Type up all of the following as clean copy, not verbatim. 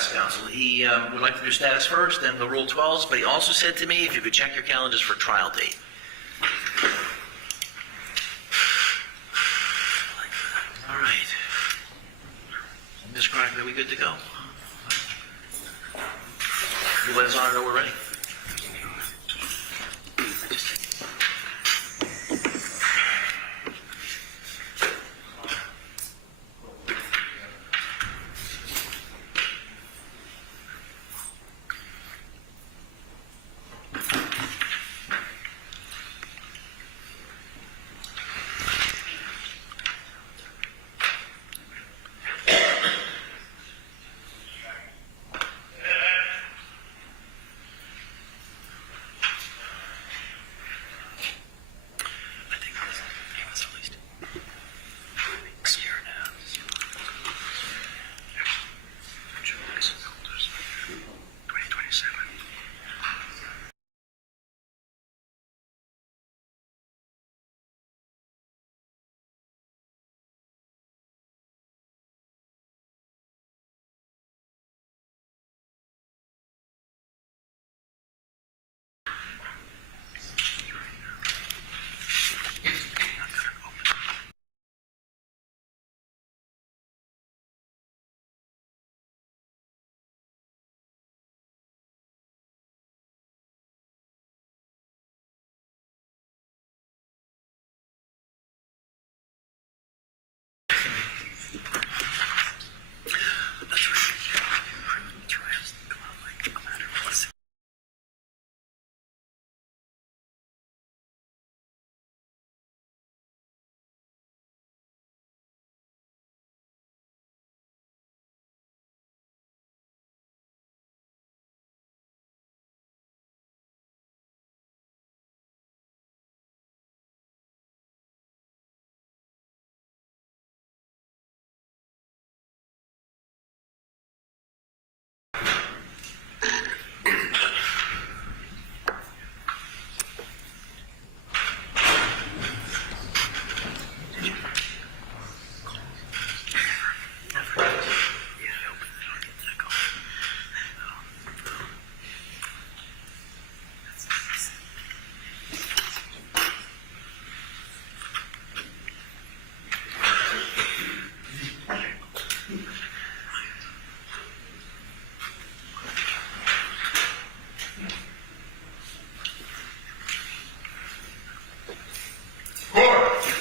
status, counsel. He would like to do status first, then the Rule 12s, but he also said to me if you could check your calendars for trial date. All right. Ms. Crockett, are we good to go? You let us know we're ready.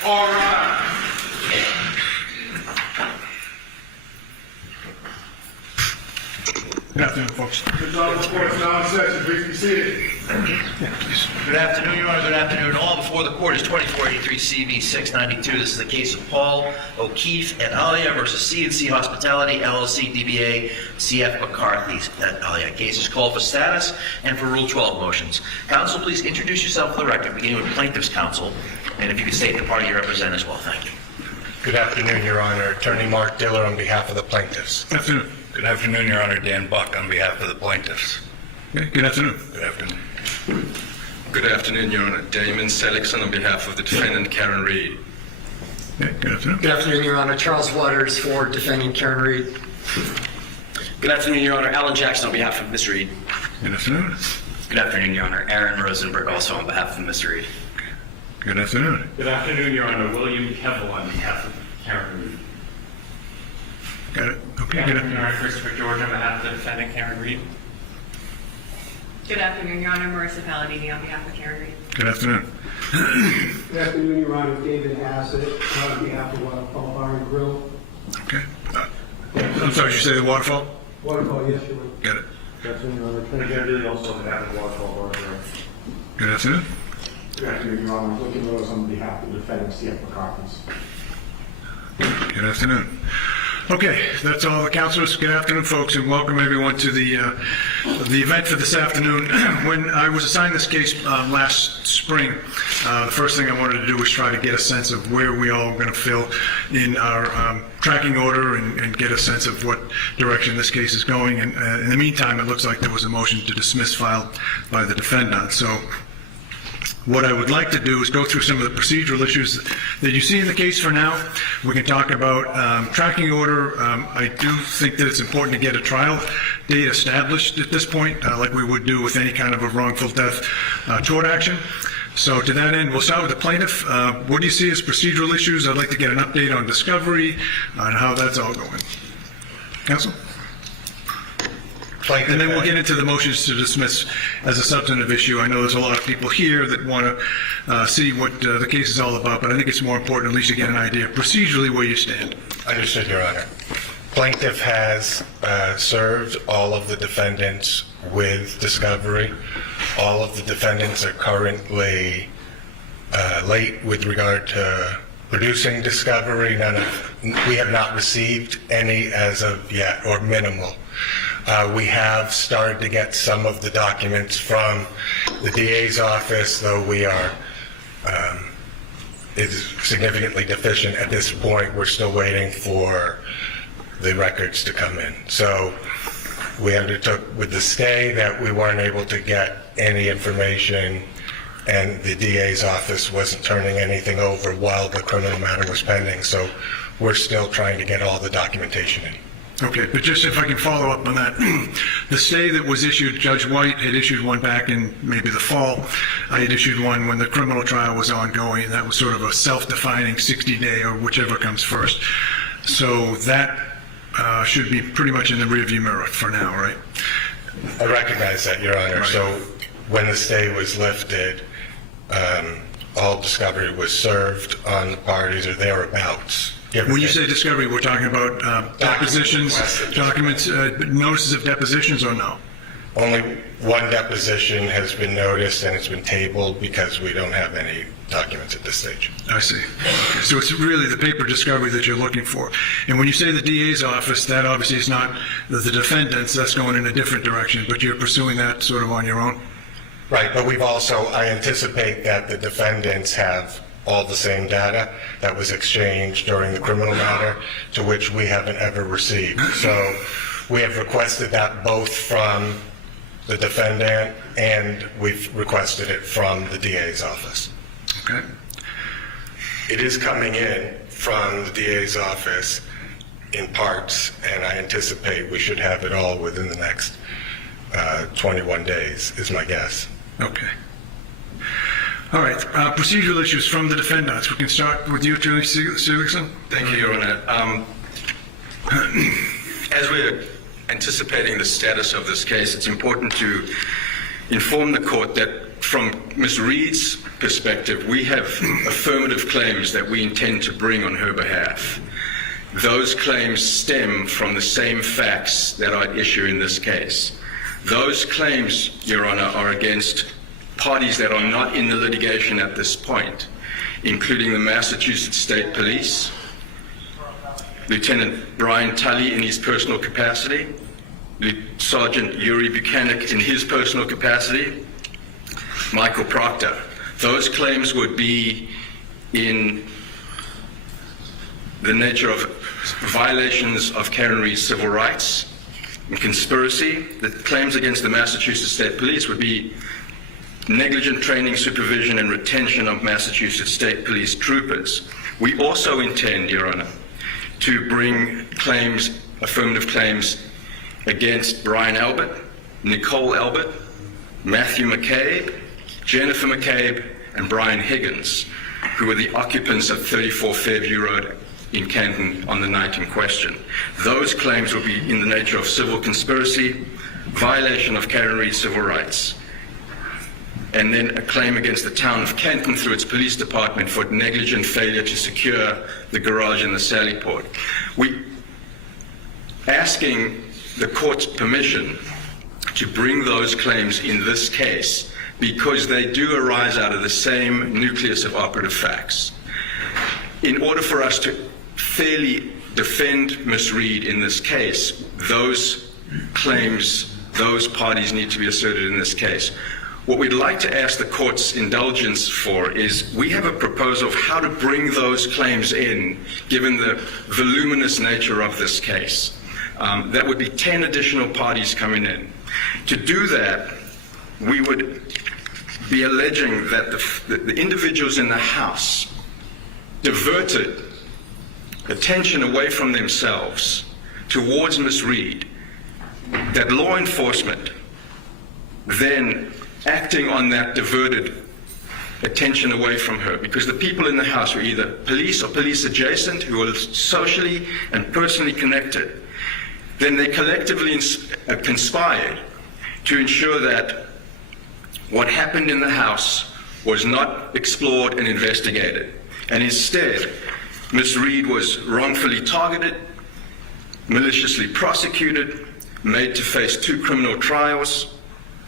All right. Good afternoon, folks. Good job, court. Now in session. Please be seated. Good afternoon, Your Honor. Good afternoon, all. Before the court is 2483 CV 692. This is the case of Paul O'Keefe et alia versus C&C Hospitality, LLC, DBA, CF McCarthy et alia. Case is called for status and for Rule 12 motions. Counsel, please introduce yourself for the record, beginning with Plaintiff's counsel. And if you could state the party you represent as well. Thank you. Good afternoon, Your Honor. Attorney Mark Diller on behalf of the plaintiffs. Good afternoon. Good afternoon, Your Honor. Dan Buck on behalf of the plaintiffs. Okay, good afternoon. Good afternoon. Good afternoon, Your Honor. Damon Seligson on behalf of the defendant, Karen Reed. Okay, good afternoon. Good afternoon, Your Honor. Charles Waters for defendant Karen Reed. Good afternoon, Your Honor. Alan Jackson on behalf of Ms. Reed. Good afternoon. Good afternoon, Your Honor. Aaron Rosenberg also on behalf of Ms. Reed. Good afternoon. Good afternoon, Your Honor. William Kevel on behalf of Karen Reed. Got it. Okay, Good good afternoon, Your afternoon. Honor. Christopher George on behalf of the defendant Karen Reed. Good afternoon, Your Honor. Marissa Palladini on behalf of Karen Reed. Good afternoon. Good afternoon, Your Honor. David Hassett on behalf of Waterfall Bar and Grill. Okay. I'm sorry, did you say the waterfall? Waterfall, yes, Your Honor. Got it. Good afternoon, Your Honor. Attorney General also on behalf of Waterfall Bar and Grill. Good afternoon. Good afternoon, Your Honor. Lincoln Rose on behalf of the defendant, CF McCarthy's. Good afternoon. Okay, that's all the counselors. Good afternoon, folks, and welcome everyone to the event for this afternoon. When I was assigned this case last spring, the first thing I wanted to do was try to get a sense of where we all are going to fill in our tracking order and get a sense of what direction this case is going. And in the meantime, it looks like there was a motion to dismiss filed by the defendant. So What I would like to do is go through some of the procedural issues that you see in the case for now. We can talk about tracking order. I do think that it's important to get a trial date established at this point, like we would do with any kind of a wrongful death tort action. So to that end, we'll start with the plaintiff. What do you see as procedural issues? I'd like to get an update on discovery, on how that's all going. Counsel? Plaintiff And then we'll get into the motions to dismiss as a substantive issue. I know there's a lot of people here that want to see what the case is all about, but I think it's more important at least to get an idea procedurally where you stand. Understood, Your Honor. Plaintiff has served all of the defendants with discovery. All of the defendants are currently late with regard to producing discovery. We have not received any as of yet, or minimal. We have started to get some of the documents from the DA's office, though we are is significantly deficient at this point. We're still waiting for the records to come in. So we undertook with the stay that we weren't able to get any information, and the DA's office wasn't turning anything over while the criminal matter was pending. So we're still trying to get all the documentation in. Okay, but just if I can follow up on that, the stay that was issued, Judge White had issued one back in maybe the fall. I had issued one when the criminal trial was ongoing, and that was sort of a self-defining 60-day or whichever comes first. So that should be pretty much in the rearview mirror for now, right? I recognize that, Your Honor. Right. So when the stay was lifted, all discovery was served on the parties or thereabouts. When you say discovery, we're talking about depositions, documents, notices of depositions, or no? Only one deposition has been noticed, and it's been tabled because we don't have any documents at this stage. I see. Okay. So it's really the paper discovery that you're looking for. And when you say the DA's office, that obviously is not the defendants, that's going in a different direction, but you're pursuing that sort of on your own? Right, but we've also, I anticipate that the defendants have all the same data that was exchanged during the criminal matter, to which we haven't ever received. So we have requested that both from the defendant, and we've requested it from the DA's office. Okay. It is coming in from the DA's office in parts, and I anticipate we should have it all within the next 21 days, is my guess. Okay. All right. Procedural issues from the defendants. We can start with you, Attorney Seligson. Thank you, Your Honor. As we're anticipating the status of this case, it's important to inform the court that from Ms. Reed's perspective, we have affirmative claims that we intend to bring on her behalf. Those claims stem from the same facts that are at issue in this case. Those claims, Your Honor, are against parties that are not in the litigation at this point, including the Massachusetts State Police, Lieutenant Brian Tully in his personal capacity, Sergeant Yuri Buchanan in his personal capacity, Michael Proctor. Those claims would be in the nature of violations of Karen Reed's civil rights and conspiracy. The claims against the Massachusetts State Police would be negligent training, supervision, and retention of Massachusetts State Police troopers. We also intend, Your Honor, to bring claims, affirmative claims, against Brian Albert, Nicole Albert, Matthew McCabe, Jennifer McCabe, and Brian Higgins, who were the occupants of 34 Fairview Road in Canton on the night in question. Those claims will be in the nature of civil conspiracy, violation of Karen Reed's civil rights, and then a claim against the town of Canton through its police department for negligent failure to secure the garage in the Sally Port. We asking the court's permission to bring those claims in this case because they do arise out of the same nucleus of operative facts. In order for us to fairly defend Ms. Reed in this case, those claims, those parties need to be asserted in this case. What we'd like to ask the court's indulgence for is we have a proposal of how to bring those claims in, given the voluminous nature of this case. That would be 10 additional parties coming in. To do that, we would be alleging that the individuals in the house diverted attention away from themselves towards Ms. Reed, that law enforcement then acting on that diverted attention away from her, because the people in the house were either police or police adjacent who were socially and personally connected, then they collectively conspired to ensure that what happened in the house was not explored and investigated. And instead, Ms. Reed was wrongfully targeted, maliciously prosecuted, made to face 2 criminal trials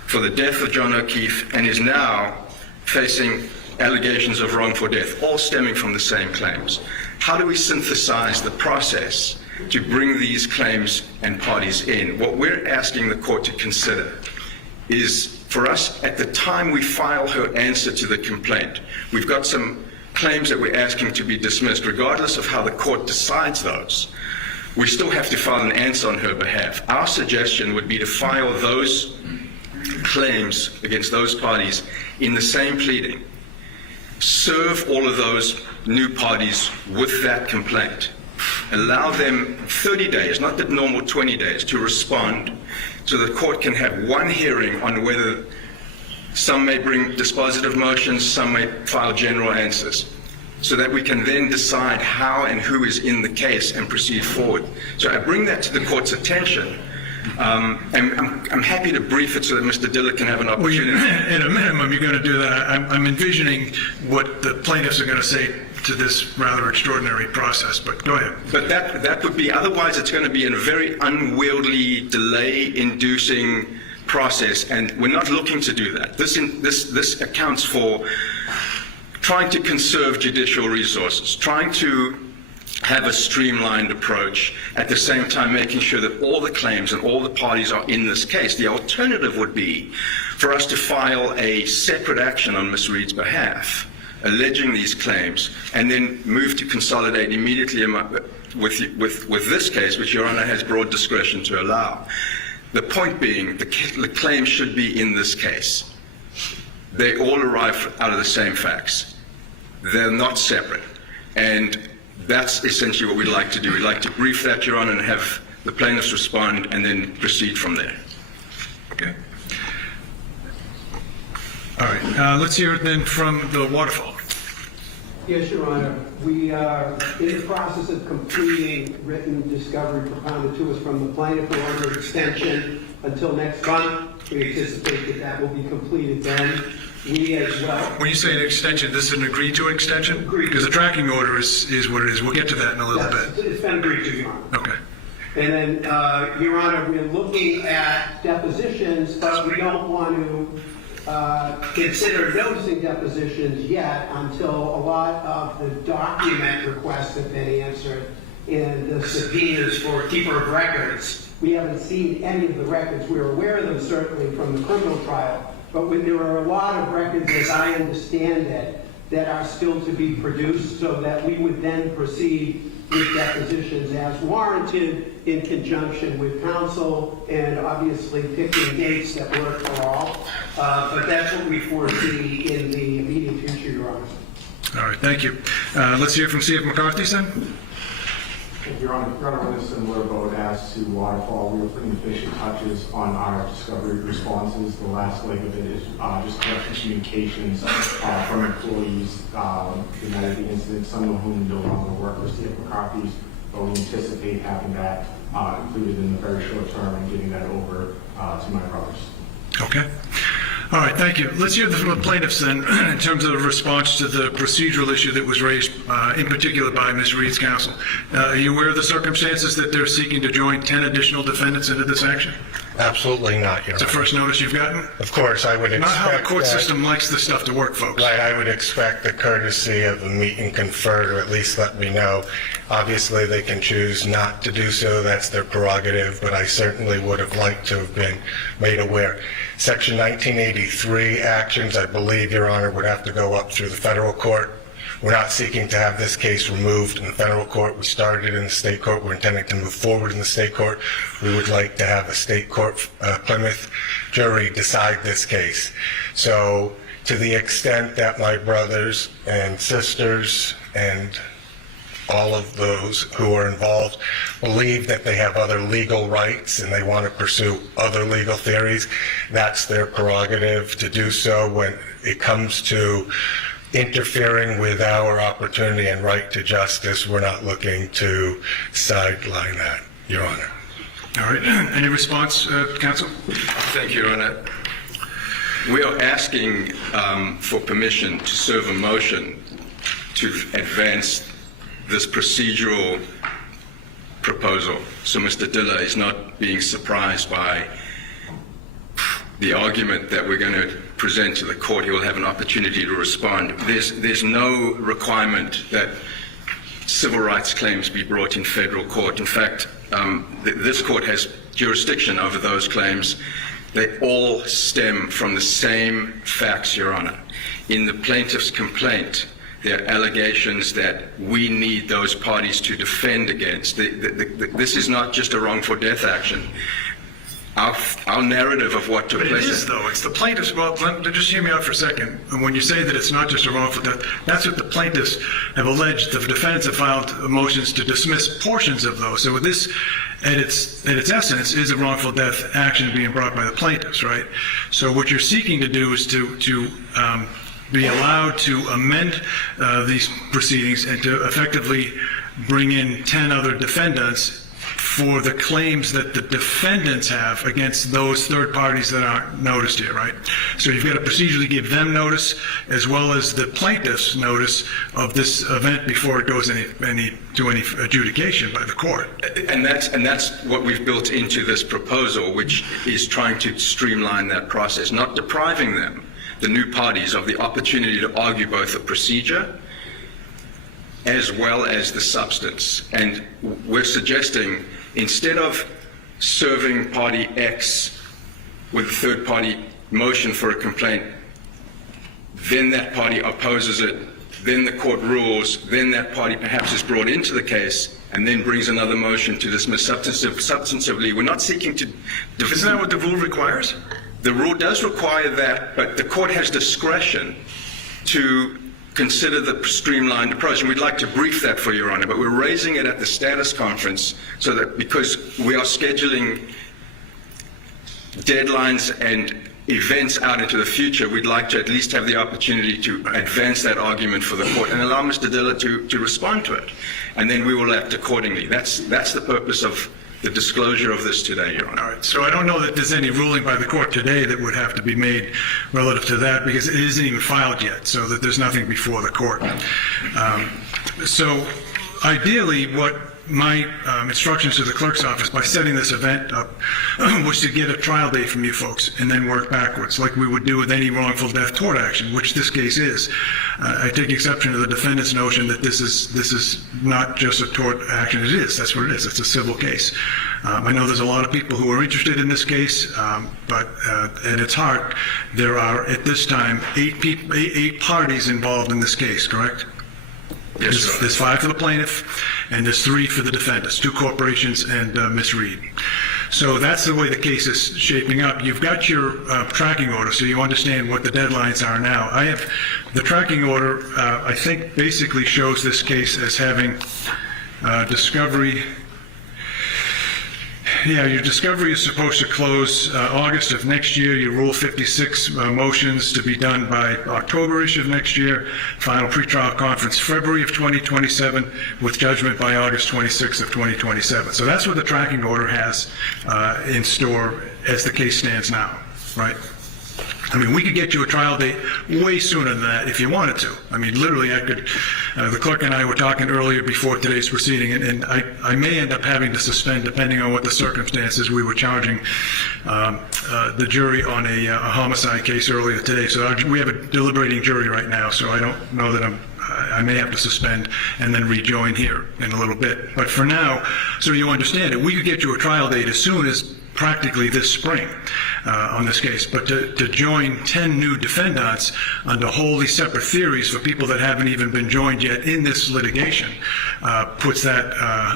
for the death of John O'Keefe, and is now facing allegations of wrongful death, all stemming from the same claims. How do we synthesize the process to bring these claims and parties in? What we're asking the court to consider is for us, at the time we file her answer to the complaint, we've got some claims that we're asking to be dismissed. Regardless of how the court decides those, we still have to file an answer on her behalf. Our suggestion would be to file those claims against those parties in the same pleading, serve all of those new parties with that complaint, allow them 30 days, not the normal 20 days, to respond, so the court can have one hearing on whether some may bring dispositive motions, some may file general answers, so that we can then decide how and who is in the case and proceed forward. So I bring that to the court's attention. And I'm happy to brief it so that Mr. Dillard can have an opportunity. Well, at a minimum, you're going to do that. I'm envisioning what the plaintiffs are going to say to this rather extraordinary process, but go ahead. But that would be, otherwise it's going to be a very unwieldy, delay-inducing process, and we're not looking to do that. This accounts for trying to conserve judicial resources, trying to have a streamlined approach, at the same time making sure that all the claims and all the parties are in this case. The alternative would be for us to file a separate action on Ms. Reed's behalf, alleging these claims, and then move to consolidate immediately with this case, which Your Honor has broad discretion to allow. The point being, the claims should be in this case. They all arrive out of the same facts. They're not separate. And that's essentially what we'd like to do. We'd like to brief that, Your Honor, and have the plaintiffs respond and then proceed from there. Okay. All right. Let's hear it then from the Waterfall. Yes, Your Honor. We are in the process of completing written discovery propounded to us from the plaintiff for order of extension until next month. We anticipate that will be completed then. We as well. When you say an extension, this is an agreed-to extension? Agreed. Because the tracking order is what it is. We'll get to that in a little bit. It's been agreed to, Your Honor. Okay. And then, Your Honor, we're looking at depositions, but we don't want to consider noticing depositions yet until a lot of the document requests have been answered and the subpoenas for keeper of records. We haven't seen any of the records. We're aware of them certainly from the criminal trial, but when there are a lot of records, as I understand it, that are still to be produced, so that we would then proceed with depositions as warranted in conjunction with counsel and obviously picking dates that work for all. But that's what we foresee in the immediate future, Your Honor. All right. Thank you. Let's hear from C.F. McCarthy, then. Your Honor, on a similar vote as to Waterfall, we were putting finishing touches on our discovery responses. The last leg of it is just collecting communications from employees the night of the incident, some of whom no longer work for C.F. McCarthy's, but we anticipate having that included in the very short term and getting that over to my brothers. Okay. All right, thank you. Let's hear from the plaintiffs then in terms of the response to the procedural issue that was raised in particular by Ms. Reed's counsel. Are you aware of the circumstances that they're seeking to join 10 additional defendants into this action? Absolutely not, Your Honor. It's the first notice you've gotten? Of course, I would expect Not how the court that, system likes this stuff to work, folks. Right, I would expect the courtesy of a meet and confer to at least let me know. Obviously, they can choose not to do so. That's their prerogative, but I certainly would have liked to have been made aware. Section 1983 actions, I believe, Your Honor, would have to go up through the federal court. We're not seeking to have this case removed in the federal court. We started in the state court. We're intending to move forward in the state court. We would like to have a state court Plymouth jury decide this case. So to the extent that my brothers and sisters and all of those who are involved believe that they have other legal rights and they want to pursue other legal theories, that's their prerogative to do so. When it comes to interfering with our opportunity and right to justice, we're not looking to sideline that, Your Honor. All right. Any response, counsel? Thank you, Your Honor. We are asking for permission to serve a motion to advance this procedural proposal, so Mr. Diller is not being surprised by the argument that we're going to present to the court. He will have an opportunity to respond. There's no requirement that civil rights claims be brought in federal court. In fact, this court has jurisdiction over those claims. They all stem from the same facts, Your Honor. In the plaintiff's complaint, there are allegations that we need those parties to defend against. This is not just a wrongful death action. Our narrative of what took But place. it is, though. It's the plaintiffs. Well, just hear me out for a second. When you say that it's not just a wrongful death, that's what the plaintiffs have alleged. The defendants have filed motions to dismiss portions of those. So this, at its essence, is a wrongful death action being brought by the plaintiffs, right? So what you're seeking to do is to be allowed to amend these proceedings and to effectively bring in 10 other defendants for the claims that the defendants have against those third parties that aren't noticed here, right? So you've got to procedurally give them notice as well as the plaintiffs notice of this event before it goes to any adjudication by the court. And that's what we've built into this proposal, which is trying to streamline that process, not depriving them, the new parties, of the opportunity to argue both the procedure as well as the substance. And we're suggesting, instead of serving party X with a third party motion for a complaint, then that party opposes it, then the court rules, then that party perhaps is brought into the case, and then brings another motion to dismiss substantively. We're not seeking to... Isn't that what the rule requires? The rule does require that, but the court has discretion to consider the streamlined approach, and we'd like to brief that for Your Honor, but we're raising it at the status conference so that, because we are scheduling deadlines and events out into the future, we'd like to at least have the opportunity to advance that argument for the court and allow Mr. Diller to respond to it, and then we will act accordingly. That's the purpose of the disclosure of this today, Your Honor. All right, so I don't know that there's any ruling by the court today that would have to be made relative to that, because it isn't even filed yet, so that there's nothing before the court. So ideally, what my instructions to the clerk's office by setting this event up was to get a trial date from you folks and then work backwards, like we would do with any wrongful death tort action, which this case is. I take exception to the defendant's notion that this is not just a tort action. It is. That's what it is. It's a civil case. I know there's a lot of people who are interested in this case, but at its heart, there are at this time eight parties involved in this case. Correct? Yes, There's 5 for the plaintiff, and there's 3 for the defendants, 2 corporations and Ms. Reed. So that's the way the case is shaping up. You've got your tracking order, so you understand what the deadlines are now. I have the tracking order, I think, basically shows this case as having discovery. Yeah, your discovery is supposed to close August of next year. Your Rule 56 motions to be done by October-ish of next year. Final pretrial conference February of 2027 with judgment by August 26th of 2027. So that's what the tracking order has in store as the case stands now, right? I mean, we could get you a trial date way sooner than that if you wanted to. I mean, literally, I could, the clerk and I were talking earlier before today's proceeding, and I may end up having to suspend, depending on what the circumstances. We were charging the jury on a homicide case earlier today. So we have a deliberating jury right now, so I don't know that I may have to suspend and then rejoin here in a little bit. But for now, so you understand it, we could get you a trial date as soon as practically this spring on this case, but to join 10 new defendants under wholly separate theories for people that haven't even been joined yet in this litigation puts that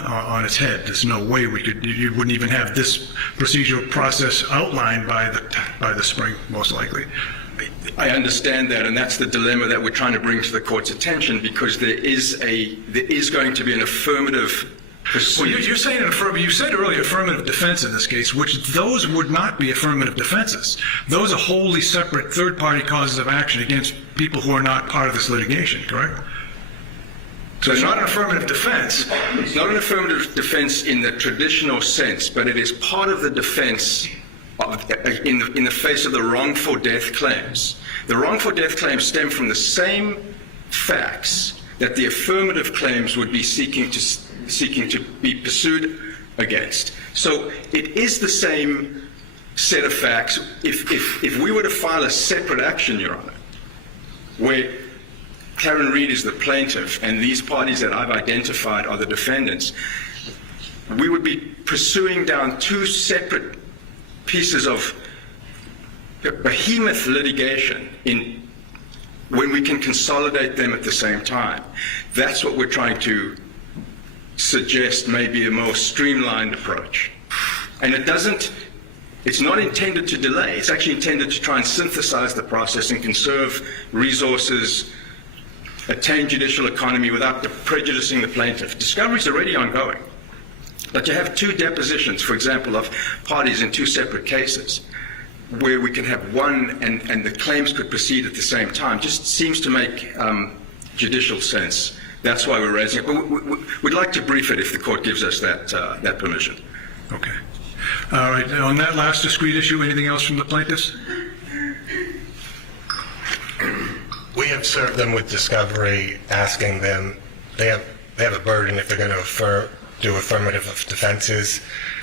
on its head. There's no way you wouldn't even have this procedural process outlined by the spring, most likely. I understand that, and that's the dilemma that we're trying to bring to the court's attention, because there is going to be an affirmative pursuit. Well, you're saying an affirmative. You said earlier affirmative defense in this case, which those would not be affirmative defenses. Those are wholly separate third-party causes of action against people who are not part of this litigation, correct? So it's not an affirmative defense. It's not an affirmative defense in the traditional sense, but it is part of the defense in the face of the wrongful death claims. The wrongful death claims stem from the same facts that the affirmative claims would be seeking to be pursued against. So it is the same set of facts. If we were to file a separate action, Your Honor, where Karen Reed is the plaintiff and these parties that I've identified are the defendants, we would be pursuing down two separate pieces of behemoth litigation when we can consolidate them at the same time. That's what we're trying to suggest may be a more streamlined approach. And it's not intended to delay. It's actually intended to try and synthesize the process and conserve resources, attain judicial economy without prejudicing the plaintiff. Discovery is already ongoing. But you have two depositions, for example, of parties in two separate cases, where we can have one and the claims could proceed at the same time. Just seems to make judicial sense. That's why we're raising it. But we'd like to brief it if the court gives us that permission. Okay. All right. On that last discrete issue, anything else from the plaintiffs? We have served them with discovery, asking them, they have a burden if they're going to do affirmative defenses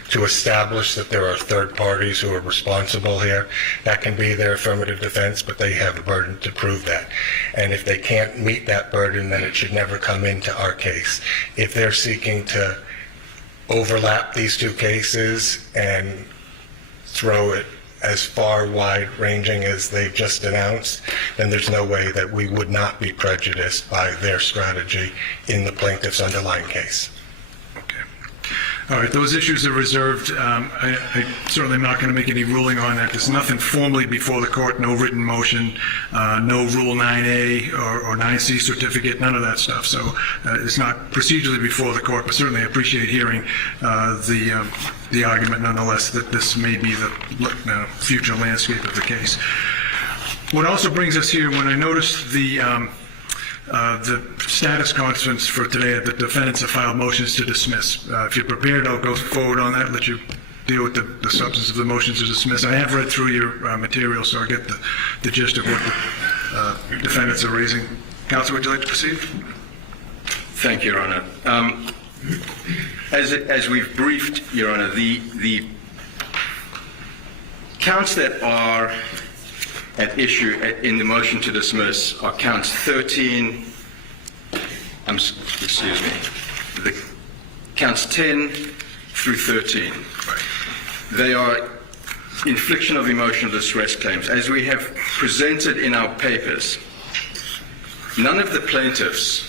to establish that there are third parties who are responsible here. That can be their affirmative defense, but they have a burden to prove that. And if they can't meet that burden, then it should never come into our case. If they're seeking to overlap these two cases and throw it as far wide-ranging as they've just announced, then there's no way that we would not be prejudiced by their strategy in the plaintiff's underlying case. All right, those issues are reserved. I certainly am not going to make any ruling on that. There's nothing formally before the court, no written motion, no Rule 9A or 9C certificate, none of that stuff. So it's not procedurally before the court, but certainly I appreciate hearing the argument nonetheless that this may be the future landscape of the case. What also brings us here, when I noticed the status conference for today, the defendants have filed motions to dismiss. If you're prepared, I'll go forward on that, let you deal with the substance of the motions to dismiss. I have read through your material, so I get the gist of what the defendants are raising. Counsel, would you like to proceed? Thank you, Your Honor. As we've briefed, Your Honor, the counts that are at issue in the motion to dismiss are counts 13, the counts 10 through 13. They are infliction of emotional distress claims. As we have presented in our papers, none of the plaintiffs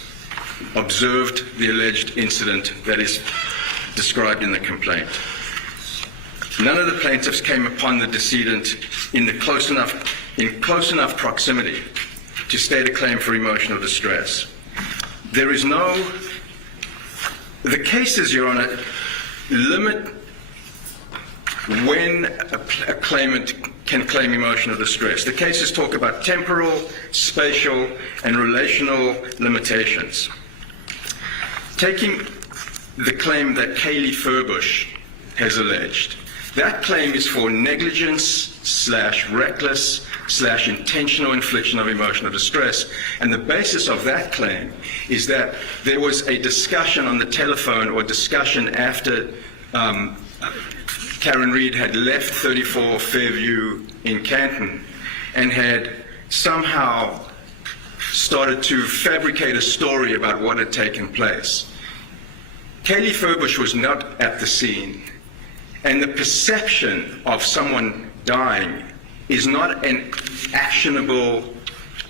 observed the alleged incident that is described in the complaint. None of the plaintiffs came upon the decedent in close enough proximity to state a claim for emotional distress. There is the cases, Your Honor, limit when a claimant can claim emotional distress. The cases talk about temporal, spatial, and relational limitations. Taking the claim that Kaylee Furbush has alleged, that claim is for negligence/reckless/intentional infliction of emotional distress. And the basis of that claim is that there was a discussion on the telephone or discussion after Karen Reed had left 34 Fairview in Canton and had somehow started to fabricate a story about what had taken place. Kaylee Furbush was not at the scene. And the perception of someone dying is not an actionable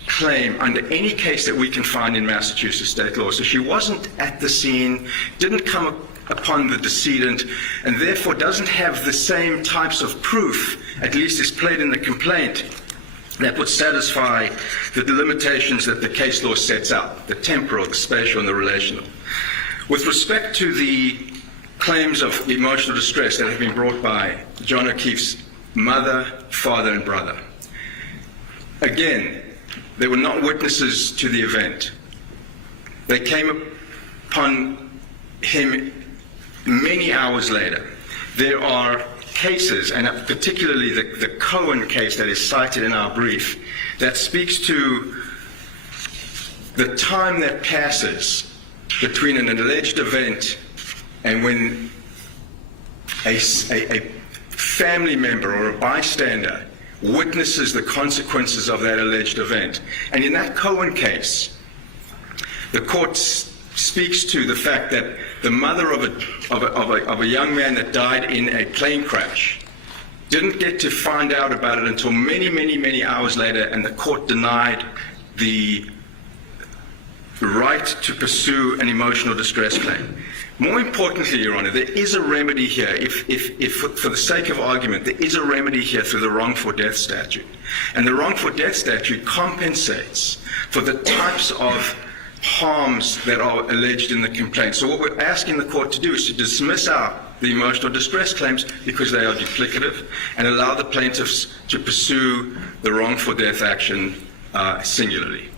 claim under any case that we can find in Massachusetts state law. So she wasn't at the scene, didn't come upon the decedent, and therefore doesn't have the same types of proof, at least is pled in the complaint, that would satisfy the limitations that the case law sets out, the temporal, the spatial, and the relational. With respect to the claims of emotional distress that have been brought by John O'Keefe's mother, father, and brother, again, they were not witnesses to the event. They came upon him many hours later. There are cases, and particularly the Cohen case that is cited in our brief, that speaks to the time that passes between an alleged event and when a family member or a bystander witnesses the consequences of that alleged event. And in that Cohen case, the court speaks to the fact that the mother of a young man that died in a plane crash didn't get to find out about it until many, many, many hours later, and the court denied the right to pursue an emotional distress claim. More importantly, Your Honor, there is a remedy here. If for the sake of argument, there is a remedy here through the wrongful death statute. And the wrongful death statute compensates for the types of harms that are alleged in the complaint. So what we're asking the court to do is to dismiss out the emotional distress claims because they are duplicative and allow the plaintiffs to pursue the wrongful death action singularly.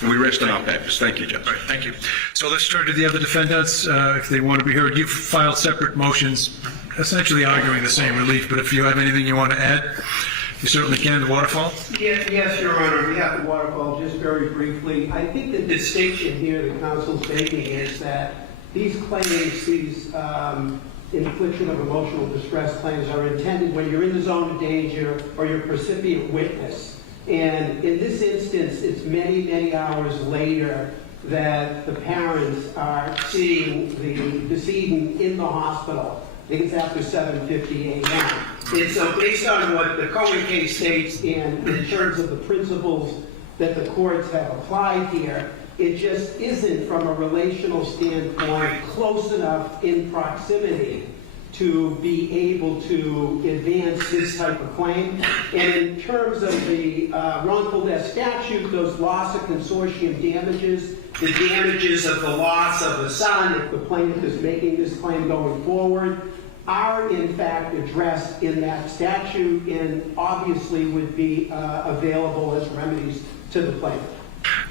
We rest on our papers. Thank you, Judge. All right, thank you. So let's turn to the other defendants, if they want to be heard. You've filed separate motions, essentially arguing the same relief, but if you have anything you want to add, you certainly can. The Waterfall? Yes, Your Honor. On behalf of Waterfall, just very briefly, I think the distinction here that counsel's making is that these claims, these infliction of emotional distress claims, are intended when you're in the zone of danger or you're a recipient witness. And in this instance, it's many, many hours later that the parents are seeing the decedent in the hospital. I think it's after 7:50 a.m. And so based on what the Cohen case states and in terms of the principles that the courts have applied here, it just isn't, from a relational standpoint, close enough in proximity to be able to advance this type of claim. And in terms of the wrongful death statute, those loss of consortium damages, the damages of the loss of the son, if the plaintiff is making this claim going forward, are in fact addressed in that statute and obviously would be available as remedies to the plaintiff.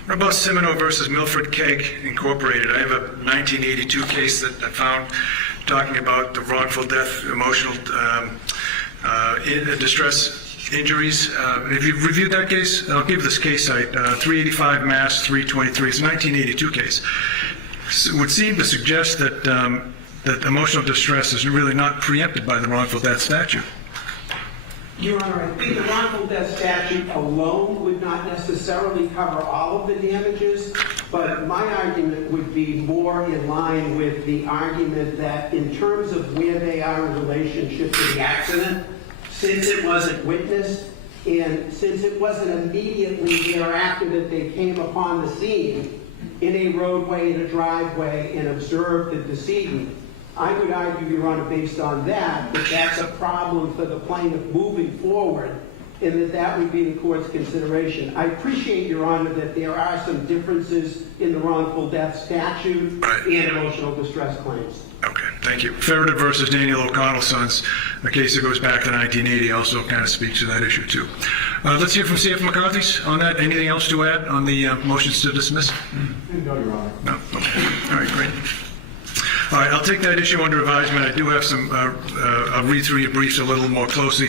What about Semino versus Milford Keg Incorporated? I have a 1982 case that I found talking about the wrongful death, emotional distress injuries. Have you reviewed that case? I'll give this case site, 385 Mass 323. It's a 1982 case. It would seem to suggest that that emotional distress is really not preempted by the wrongful death statute. Your Honor, I think the wrongful death statute alone would not necessarily cover all of the damages, but my argument would be more in line with the argument that in terms of where they are in relationship to the accident, since it wasn't witnessed, and since it wasn't immediately thereafter that they came upon the scene in a roadway, in a driveway, and observed the decedent, I would argue, Your Honor, based on that, that that's a problem for the plaintiff moving forward, and that would be the court's consideration. I appreciate, Your Honor, that there are some differences in the wrongful death statute and emotional distress claims. Okay, thank you. Ferreter versus Daniel O'Connell Sons, a case that goes back to 1980, also kind of speaks to that issue too. Let's hear from C.F. McCarthy's on that. Anything else to add on the motions to dismiss? No, Your Honor. No? Okay. All right, great. All right, I'll take that issue under advisement. I do have some, I'll read through your briefs a little more closely.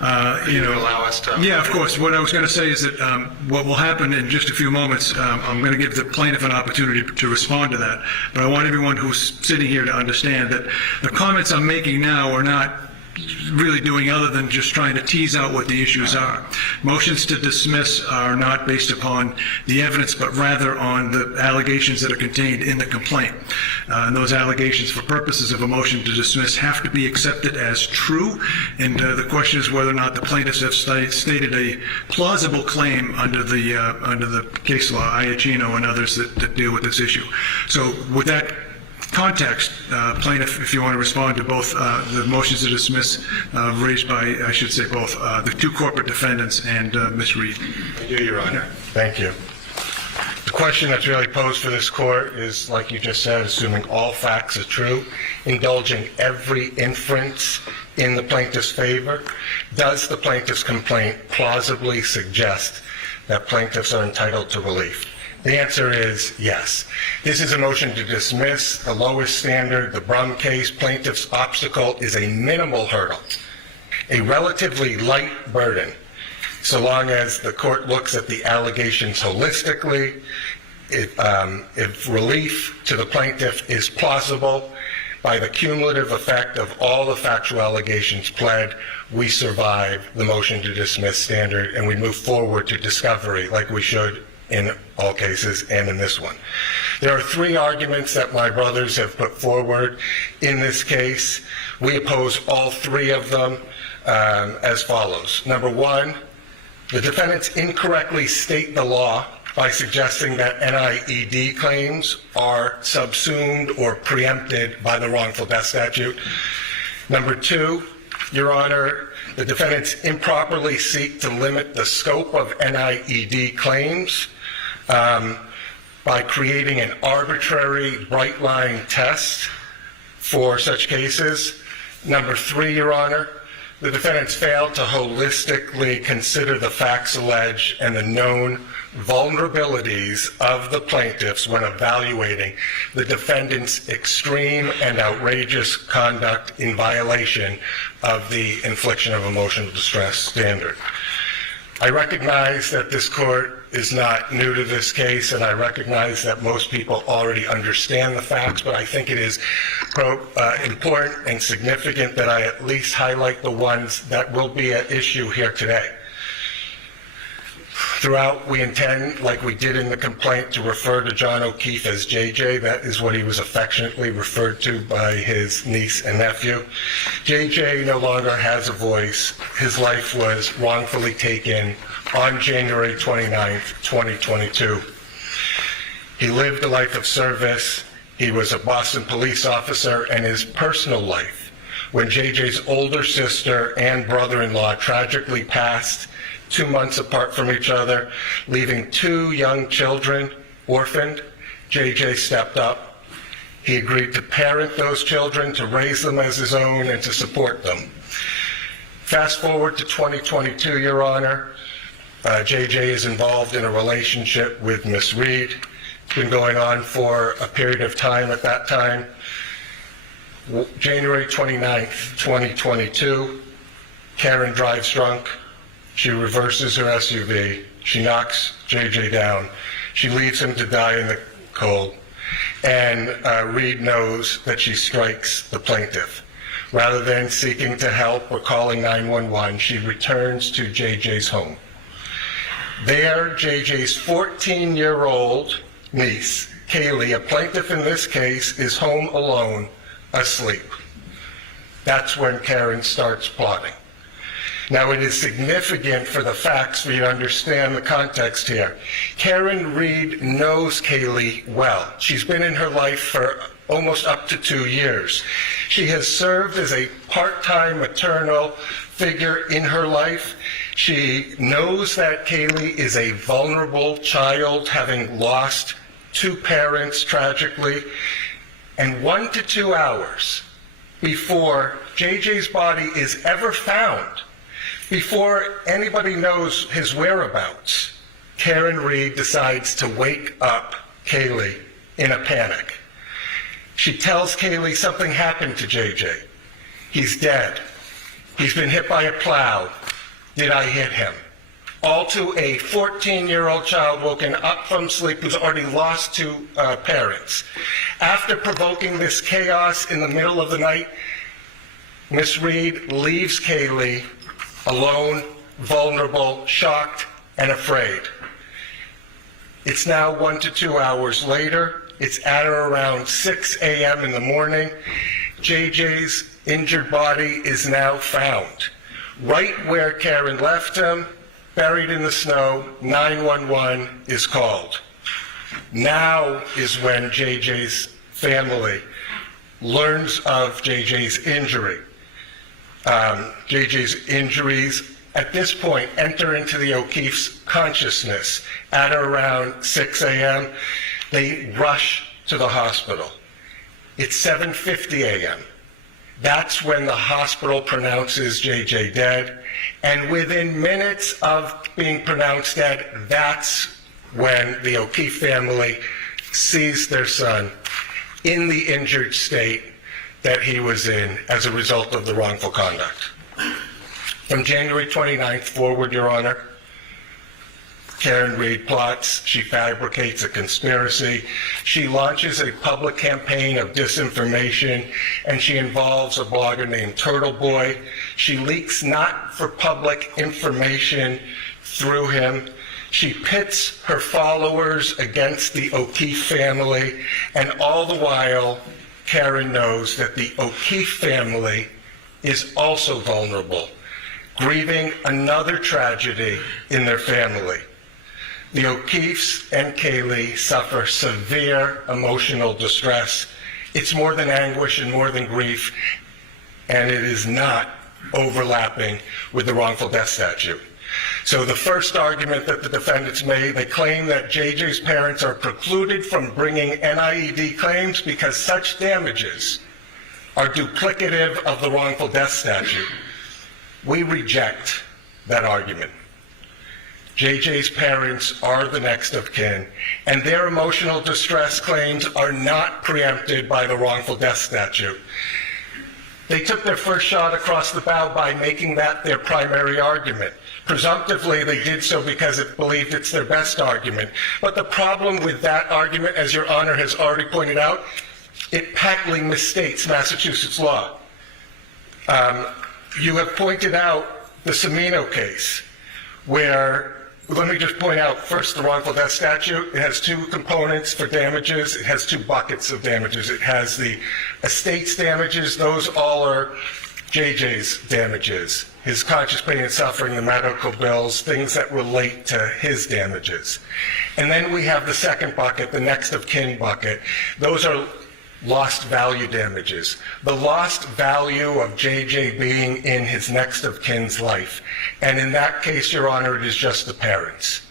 Allow us to. Yeah, of course. What I was going to say is that what will happen in just a few moments, I'm going to give the plaintiff an opportunity to respond to that. But I want everyone who's sitting here to understand that the comments I'm making now are not really doing other than just trying to tease out what the issues are. Motions to dismiss are not based upon the evidence, but rather on the allegations that are contained in the complaint. And those allegations, for purposes of a motion to dismiss, have to be accepted as true. And the question is whether or not the plaintiffs have stated a plausible claim under the case law, Iacchino and others that deal with this issue. So with that context, plaintiff, if you want to respond to both the motions to dismiss raised by, I should say, both the two corporate defendants and Ms. Reed. I do, Your Honor. Thank you. The question that's really posed for this court is, like you just said, assuming all facts are true, indulging every inference in the plaintiff's favor, does the plaintiff's complaint plausibly suggest that plaintiffs are entitled to relief? The answer is yes. This is a motion to dismiss, the lowest standard, the Brum case. Plaintiff's obstacle is a minimal hurdle, a relatively light burden, so long as the court looks at the allegations holistically. If relief to the plaintiff is plausible, by the cumulative effect of all the factual allegations pled, we survive the motion to dismiss standard and we move forward to discovery like we should in all cases and in this one. There are three arguments that my brothers have put forward in this case. We oppose all three of them as follows. Number one, the defendants incorrectly state the law by suggesting that NIED claims are subsumed or preempted by the wrongful death statute. Number two, Your Honor, the defendants improperly seek to limit the scope of NIED claims by creating an arbitrary bright-line test for such cases. Number three, Your Honor, the defendants failed to holistically consider the facts alleged and the known vulnerabilities of the plaintiffs when evaluating the defendant's extreme and outrageous conduct in violation of the infliction of emotional distress standard. I recognize that this court is not new to this case, and I recognize that most people already understand the facts, but I think it is important and significant that I at least highlight the ones that will be at issue here today. Throughout, we intend, like we did in the complaint, to refer to John O'Keefe as JJ. That is what he was affectionately referred to by his niece and nephew. JJ no longer has a voice. His life was wrongfully taken on January 29th, 2022. He lived a life of service. He was a Boston police officer, and his personal life, when JJ's older sister and brother-in-law tragically passed 2 months apart from each other, leaving 2 young children orphaned, JJ stepped up. He agreed to parent those children, to raise them as his own, and to support them. Fast forward to 2022, Your Honor. JJ is involved in a relationship with Miss Reed. It's been going on for a period of time at that time. January 29th, 2022, Karen drives drunk. She reverses her SUV. She knocks JJ down. She leaves him to die in the cold. And Reed knows that she strikes the plaintiff. Rather than seeking to help or calling 911, she returns to JJ's home. There, JJ's 14-year-old niece, Kaylee, a plaintiff in this case, is home alone, asleep. That's when Karen starts plotting. Now, it is significant for the facts for you to understand the context here. Karen Reed knows Kaylee well. She's been in her life for almost up to 2 years. She has served as a part-time maternal figure in her life. She knows that Kaylee is a vulnerable child, having lost 2 parents tragically. And 1 to 2 hours before JJ's body is ever found, before anybody knows his whereabouts, Karen Reed decides to wake up Kaylee in a panic. She tells Kaylee something happened to JJ. He's dead. He's been hit by a plow. Did I hit him? All to a 14-year-old child woken up from sleep who's already lost 2 parents. After provoking this chaos in the middle of the night, Miss Reed leaves Kaylee alone, vulnerable, shocked, and afraid. It's now 1 to 2 hours later. It's at or around 6 a.m. in the morning. JJ's injured body is now found. Right where Karen left him, buried in the snow, 911 is called. Now is when JJ's family learns of JJ's injury. JJ's injuries at this point enter into the O'Keefe's consciousness at around 6 a.m. They rush to the hospital. It's 7:50 a.m. That's when the hospital pronounces JJ dead. And within minutes of being pronounced dead, that's when the O'Keefe family sees their son in the injured state that he was in as a result of the wrongful conduct. From January 29th forward, Your Honor, Karen Reed plots, she fabricates a conspiracy, she launches a public campaign of disinformation, and she involves a blogger named Turtle Boy. She leaks not for public information through him. She pits her followers against the O'Keefe family, and all the while, Karen knows that the O'Keefe family is also vulnerable, grieving another tragedy in their family. The O'Keefes and Kaylee suffer severe emotional distress. It's more than anguish and more than grief, and it is not overlapping with the wrongful death statute. So the first argument that the defendants made, they claim that JJ's parents are precluded from bringing NIED claims because such damages are duplicative of the wrongful death statute. We reject that argument. JJ's parents are the next of kin, and their emotional distress claims are not preempted by the wrongful death statute. They took their first shot across the bow by making that their primary argument. Presumptively, they did so because it believed it's their best argument. But the problem with that argument, as Your Honor has already pointed out, it patently misstates Massachusetts law. You have pointed out the Cimino case, where, let me just point out first the wrongful death statute. It has two components for damages. It has two buckets of damages. It has the estate's damages. Those all are JJ's damages, his conscious pain and suffering, the medical bills, things that relate to his damages. And then we have the second bucket, the next of kin bucket. Those are lost value damages. The lost value of JJ being in his next of kin's life. And in that case, Your Honor, it is just the parents.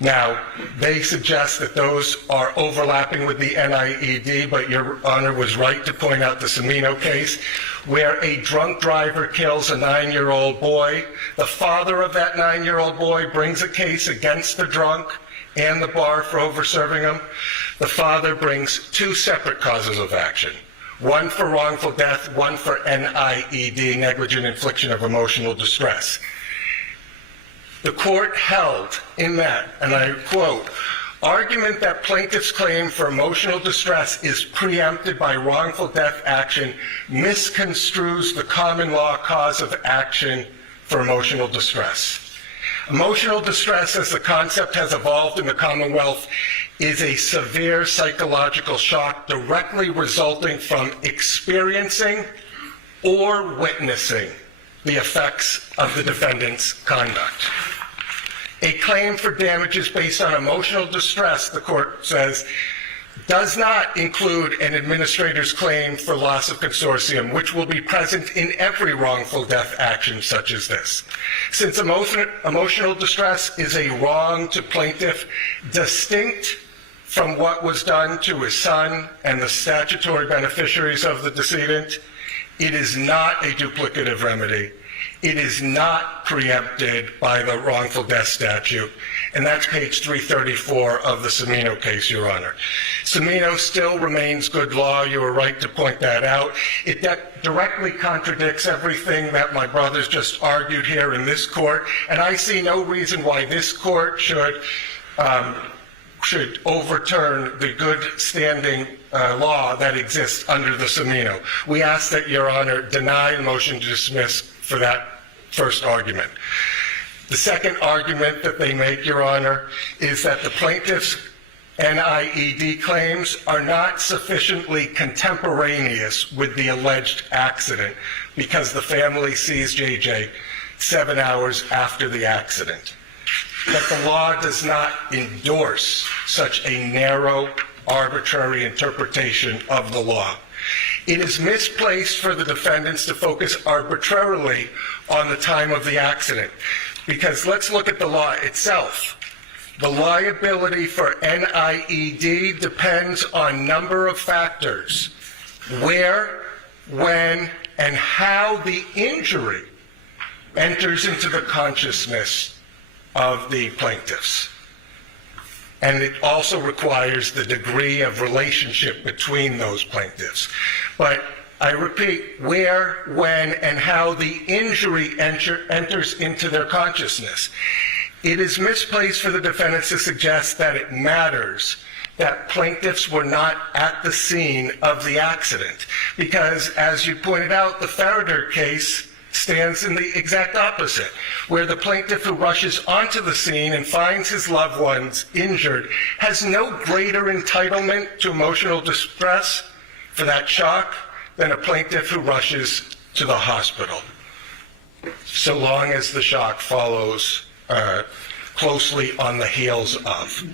Now, they suggest that those are overlapping with the NIED, but Your Honor was right to point out the Cimino case, where a drunk driver kills a 9-year-old boy. The father of that 9-year-old boy brings a case against the drunk and the bar for over-serving him. The father brings two separate causes of action, one for wrongful death, one for NIED, negligent infliction of emotional distress. The court held in that, and I quote, argument that plaintiff's claim for emotional distress is preempted by wrongful death action misconstrues the common law cause of action for emotional distress. Emotional distress, as the concept has evolved in the Commonwealth, is a severe psychological shock directly resulting from experiencing or witnessing the effects of the defendant's conduct. A claim for damages based on emotional distress, the court says, does not include an administrator's claim for loss of consortium, which will be present in every wrongful death action such as this. Since emotional distress is a wrong to plaintiff distinct from what was done to his son and the statutory beneficiaries of the decedent, it is not a duplicative remedy. It is not preempted by the wrongful death statute. And that's page 334 of the Cimino case, Your Honor. Cimino still remains good law. You were right to point that out. It directly contradicts everything that my brothers just argued here in this court. And I see no reason why this court should overturn the good standing law that exists under the Cimino. We ask that Your Honor deny the motion to dismiss for that first argument. The second argument that they make, Your Honor, is that the plaintiff's NIED claims are not sufficiently contemporaneous with the alleged accident because the family sees JJ 7 hours after the accident. That the law does not endorse such a narrow arbitrary interpretation of the law. It is misplaced for the defendants to focus arbitrarily on the time of the accident, because let's look at the law itself. The liability for NIED depends on number of factors: where, when, and how the injury enters into the consciousness of the plaintiffs. And it also requires the degree of relationship between those plaintiffs. But I repeat, where, when, and how the injury enters into their consciousness. It is misplaced for the defendants to suggest that it matters that plaintiffs were not at the scene of the accident, because, as you pointed out, the Farrader case stands in the exact opposite, where the plaintiff who rushes onto the scene and finds his loved ones injured has no greater entitlement to emotional distress for that shock than a plaintiff who rushes to the hospital, so long as the shock follows closely on the heels of.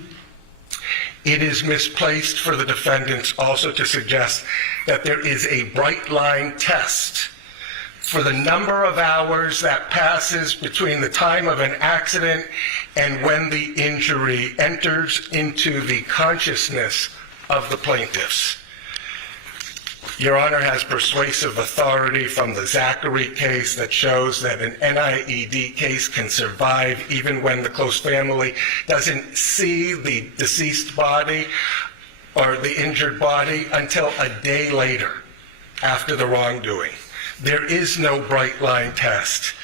It is misplaced for the defendants also to suggest that there is a bright line test for the number of hours that passes between the time of an accident and when the injury enters into the consciousness of the plaintiffs. Your Honor has persuasive authority from the Zachary case that shows that an NIED case can survive even when the close family doesn't see the deceased body or the injured body until a day later after the wrongdoing. There is no bright line test.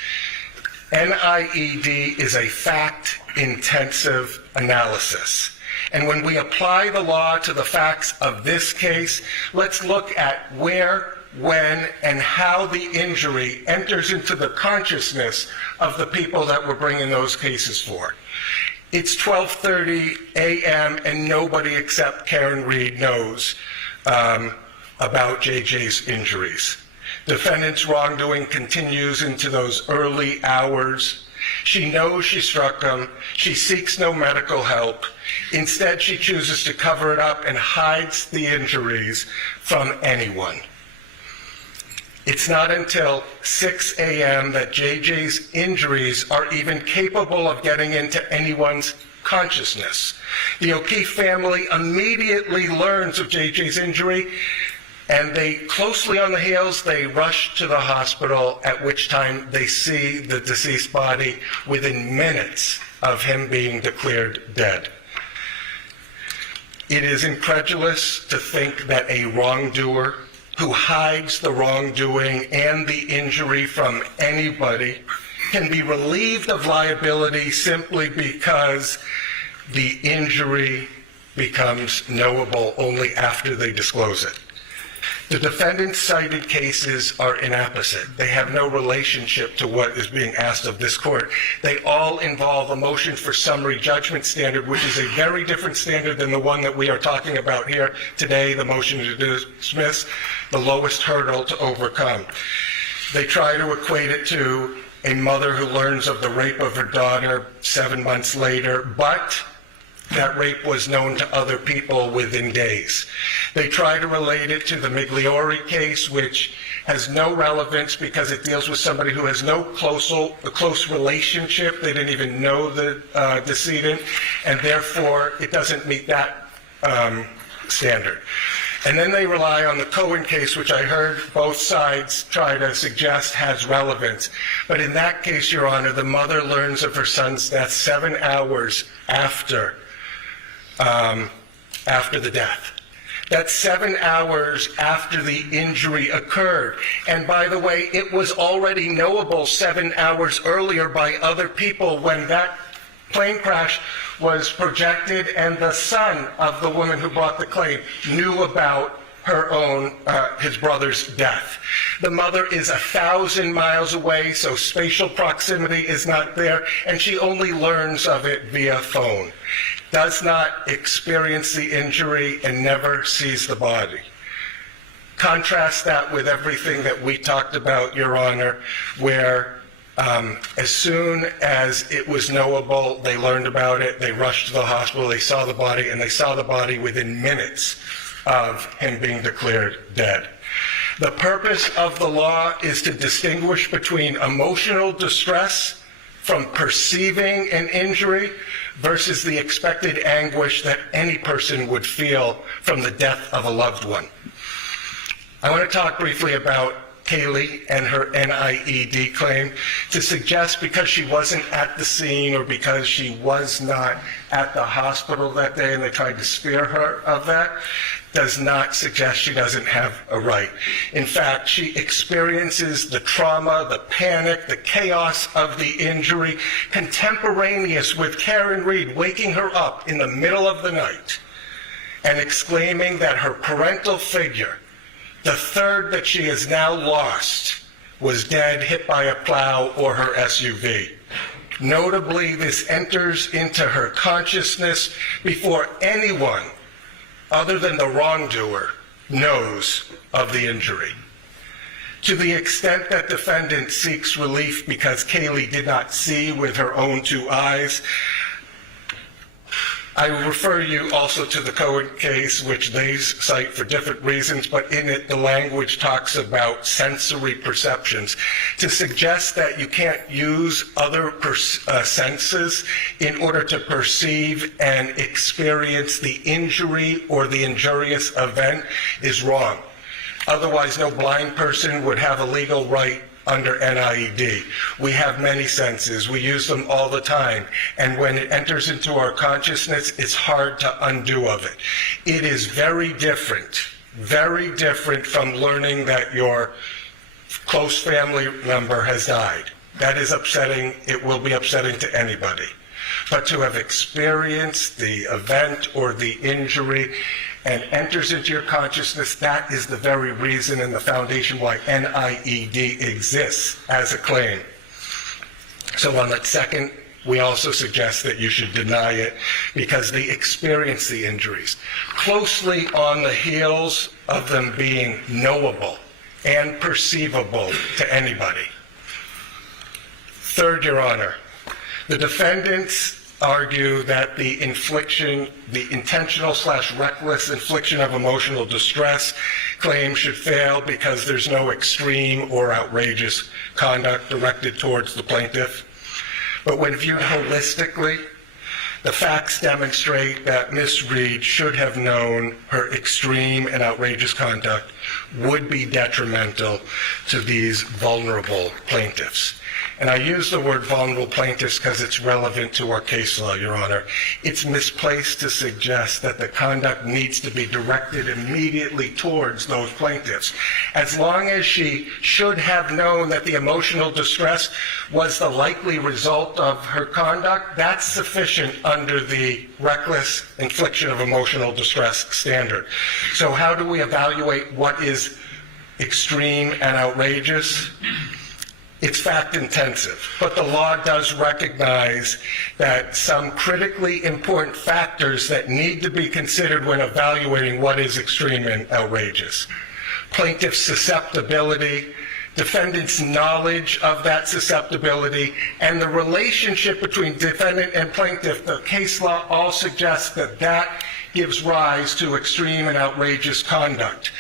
NIED is a fact-intensive analysis. And when we apply the law to the facts of this case, let's look at where, when, and how the injury enters into the consciousness of the people that we're bringing those cases for. It's 12:30 a.m. and nobody except Karen Reed knows about JJ's injuries. Defendant's wrongdoing continues into those early hours. She knows she struck him. She seeks no medical help. Instead, she chooses to cover it up and hides the injuries from anyone. It's not until 6 a.m. that JJ's injuries are even capable of getting into anyone's consciousness. The O'Keefe family immediately learns of JJ's injury, and they, closely on the heels, they rush to the hospital, at which time they see the deceased body within minutes of him being declared dead. It is incredulous to think that a wrongdoer who hides the wrongdoing and the injury from anybody can be relieved of liability simply because the injury becomes knowable only after they disclose it. The defendant's cited cases are inapposite. They have no relationship to what is being asked of this court. They all involve a motion for summary judgment standard, which is a very different standard than the one that we are talking about here today, the motion to dismiss, the lowest hurdle to overcome. They try to equate it to a mother who learns of the rape of her daughter 7 months later, but that rape was known to other people within days. They try to relate it to the Migliori case, which has no relevance because it deals with somebody who has no close relationship. They didn't even know the decedent, and therefore it doesn't meet that standard. And then they rely on the Cohen case, which I heard both sides try to suggest has relevance. But in that case, Your Honor, the mother learns of her son's death 7 hours after the death. That's 7 hours after the injury occurred. And by the way, it was already knowable 7 hours earlier by other people when that plane crash was projected, and the son of the woman who brought the claim knew about her own, his brother's death. The mother is 1,000 miles away, so spatial proximity is not there, and she only learns of it via phone. Does not experience the injury and never sees the body. Contrast that with everything that we talked about, Your Honor, where As soon as it was knowable, they learned about it, they rushed to the hospital, they saw the body, and they saw the body within minutes of him being declared dead. The purpose of the law is to distinguish between emotional distress from perceiving an injury versus the expected anguish that any person would feel from the death of a loved one. I want to talk briefly about Kaylee and her NIED claim to suggest because she wasn't at the scene or because she was not at the hospital that day and they tried to spare her of that does not suggest she doesn't have a right. In fact, she experiences the trauma, the panic, the chaos of the injury contemporaneous with Karen Reed waking her up in the middle of the night and exclaiming that her parental figure, the third that she has now lost, was dead, hit by a plow or her SUV. Notably, this enters into her consciousness before anyone other than the wrongdoer knows of the injury. To the extent that defendant seeks relief because Kaylee did not see with her own two eyes, I refer you also to the Cohen case, which they cite for different reasons, but in it the language talks about sensory perceptions to suggest that you can't use other senses in order to perceive and experience the injury or the injurious event is wrong. Otherwise, no blind person would have a legal right under NIED. We have many senses. We use them all the time. And when it enters into our consciousness, it's hard to undo of it. It is very different from learning that your close family member has died. That is upsetting. It will be upsetting to anybody. But to have experienced the event or the injury and enters into your consciousness, that is the very reason and the foundation why NIED exists as a claim. So on that second, we also suggest that you should deny it because they experience the injuries. Closely on the heels of them being knowable and perceivable to anybody. Third, Your Honor, the defendants argue that the intentional/reckless infliction of emotional distress claim should fail because there's no extreme or outrageous conduct directed towards the plaintiff. But when viewed holistically, the facts demonstrate that Ms. Reed should have known her extreme and outrageous conduct would be detrimental to these vulnerable plaintiffs. And I use the word vulnerable plaintiffs because it's relevant to our case law, Your Honor. It's misplaced to suggest that the conduct needs to be directed immediately towards those plaintiffs. As long as she should have known that the emotional distress was the likely result of her conduct, that's sufficient under the reckless infliction of emotional distress standard. So how do we evaluate what is extreme and outrageous? It's fact intensive, but the law does recognize that some critically important factors that need to be considered when evaluating what is extreme and outrageous. Plaintiff's susceptibility, defendant's knowledge of that susceptibility, and the relationship between defendant and plaintiff. The case law all suggests that that gives rise to extreme and outrageous conduct.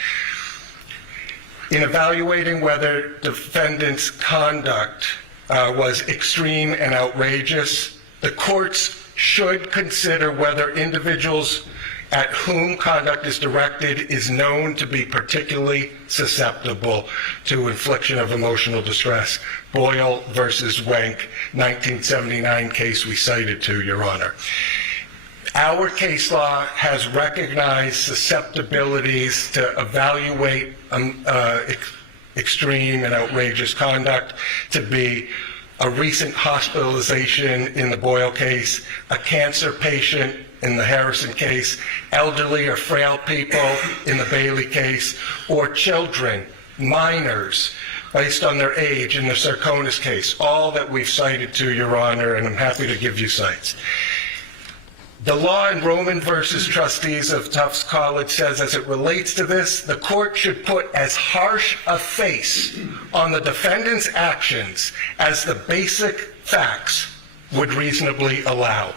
In evaluating whether defendant's conduct was extreme and outrageous, the courts should consider whether individuals at whom conduct is directed is known to be particularly susceptible to infliction of emotional distress. Boyle versus Wenck, 1979 case we cited to, Your Honor. Our case law has recognized susceptibilities to evaluate extreme and outrageous conduct to be a recent hospitalization in the Boyle case, a cancer patient in the Harrison case, elderly or frail people in the Bailey case, or children, minors, based on their age in the Sarkonis case, all that we've cited to, Your Honor, and I'm happy to give you cites. The law in Roman versus Trustees of Tufts College says, as it relates to this, the court should put as harsh a face on the defendant's actions as the basic facts would reasonably allow.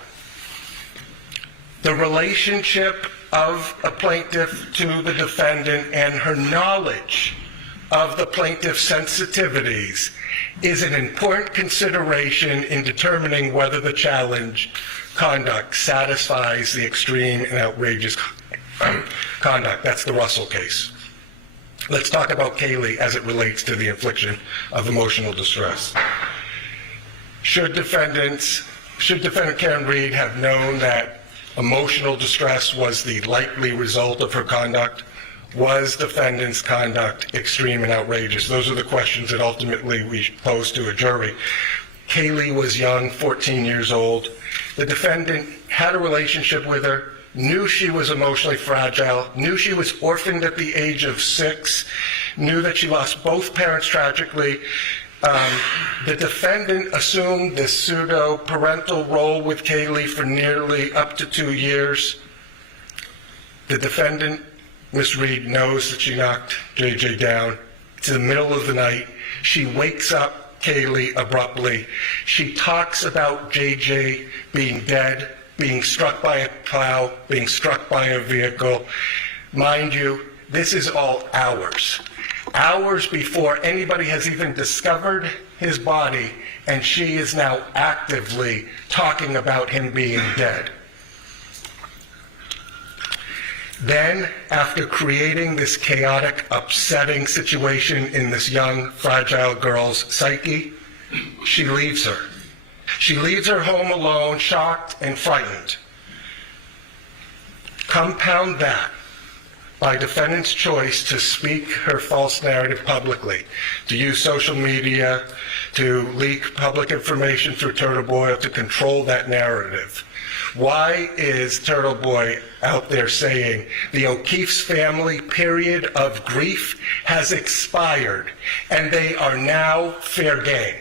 The relationship of a plaintiff to the defendant and her knowledge of the plaintiff's sensitivities is an important consideration in determining whether the challenge conduct satisfies the extreme and outrageous conduct. That's the Russell case. Let's talk about Kaylee as it relates to the infliction of emotional distress. Should defendant Karen Reed have known that emotional distress was the likely result of her conduct? Was defendant's conduct extreme and outrageous? Those are the questions that ultimately we pose to a jury. Kaylee was young, 14 years old. The defendant had a relationship with her, knew she was emotionally fragile, knew she was orphaned at the age of 6, knew that she lost both parents tragically. The defendant assumed this pseudo-parental role with Kaylee for nearly up to 2 years. The defendant, Ms. Reed, knows that she knocked JJ down. It's in the middle of the night. She wakes up Kaylee abruptly. She talks about JJ being dead, being struck by a plow, being struck by a vehicle. Mind you, this is all hours before anybody has even discovered his body, and she is now actively talking about him being dead. Then, after creating this chaotic, upsetting situation in this young, fragile girl's psyche, she leaves her. She leaves her home alone, shocked and frightened. Compound that by defendant's choice to speak her false narrative publicly, to use social media, to leak public information through Turtle Boy, to control that narrative. Why is Turtle Boy out there saying the O'Keefe's family period of grief has expired and they are now fair game?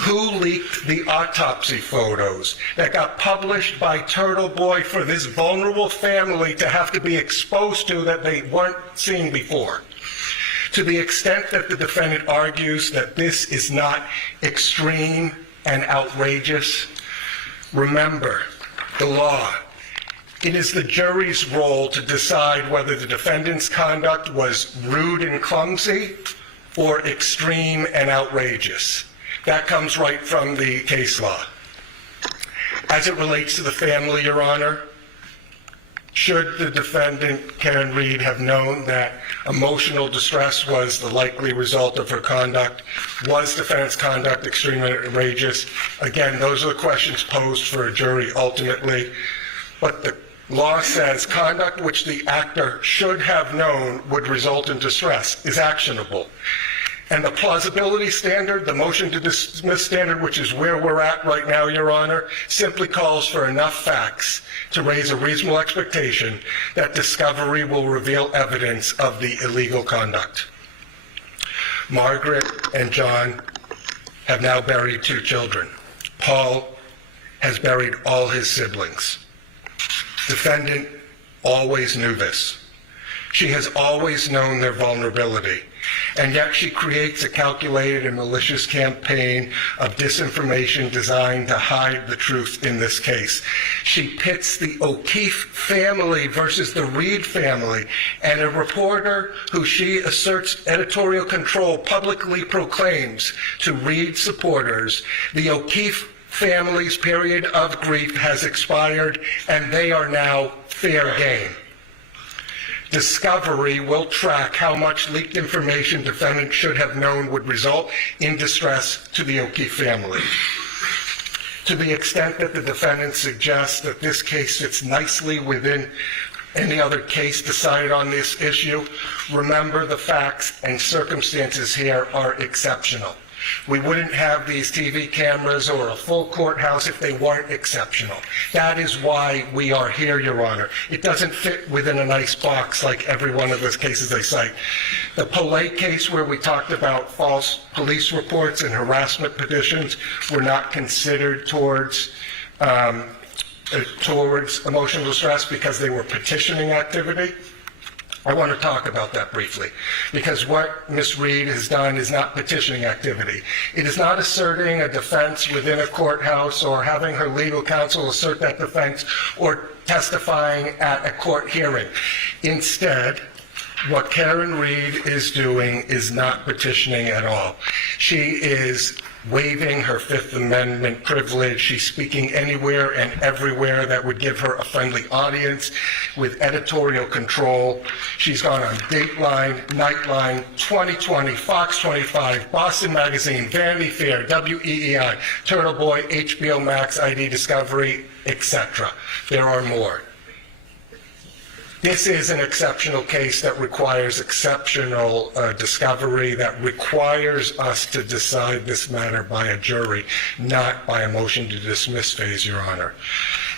Who leaked the autopsy photos that got published by Turtle Boy for this vulnerable family to have to be exposed to that they weren't seeing before? To the extent that the defendant argues that this is not extreme and outrageous, remember the law. It is the jury's role to decide whether the defendant's conduct was rude and clumsy or extreme and outrageous. That comes right from the case law. As it relates to the family, Your Honor, should the defendant, Karen Reed, have known that emotional distress was the likely result of her conduct? Was defendant's conduct extreme and outrageous? Again, those are the questions posed for a jury ultimately. But the law says conduct which the actor should have known would result in distress is actionable. And the plausibility standard, the motion to dismiss standard, which is where we're at right now, Your Honor, simply calls for enough facts to raise a reasonable expectation that discovery will reveal evidence of the illegal conduct. Margaret and John have now buried 2 children. Paul has buried all his siblings. Defendant always knew this. She has always known their vulnerability, and yet she creates a calculated and malicious campaign of disinformation designed to hide the truth in this case. She pits the O'Keefe family versus the Reed family, and a reporter who she asserts editorial control publicly proclaims to Reed supporters, the O'Keefe family's period of grief has expired and they are now fair game. Discovery will track how much leaked information defendant should have known would result in distress to the O'Keefe family. To the extent that the defendant suggests that this case fits nicely within any other case decided on this issue, remember the facts and circumstances here are exceptional. We wouldn't have these TV cameras or a full courthouse if they weren't exceptional. That is why we are here, Your Honor. It doesn't fit within a nice box like every one of those cases they cite. The Polay case where we talked about false police reports and harassment petitions were not considered towards towards emotional distress because they were petitioning activity. I want to talk about that briefly, because what Ms. Reed has done is not petitioning activity. It is not asserting a defense within a courthouse or having her legal counsel assert that defense or testifying at a court hearing. Instead, what Karen Reed is doing is not petitioning at all. She is waiving her Fifth Amendment privilege. She's speaking anywhere and everywhere that would give her a friendly audience with editorial control. She's gone on Dateline, Nightline, 2020, Fox 25, Boston Magazine, Vanity Fair, WEEI, Turtle Boy, HBO Max, ID Discovery, etc. There are more. This is an exceptional case that requires exceptional discovery, that requires us to decide this matter by a jury, not by a motion to dismiss phase, Your Honor.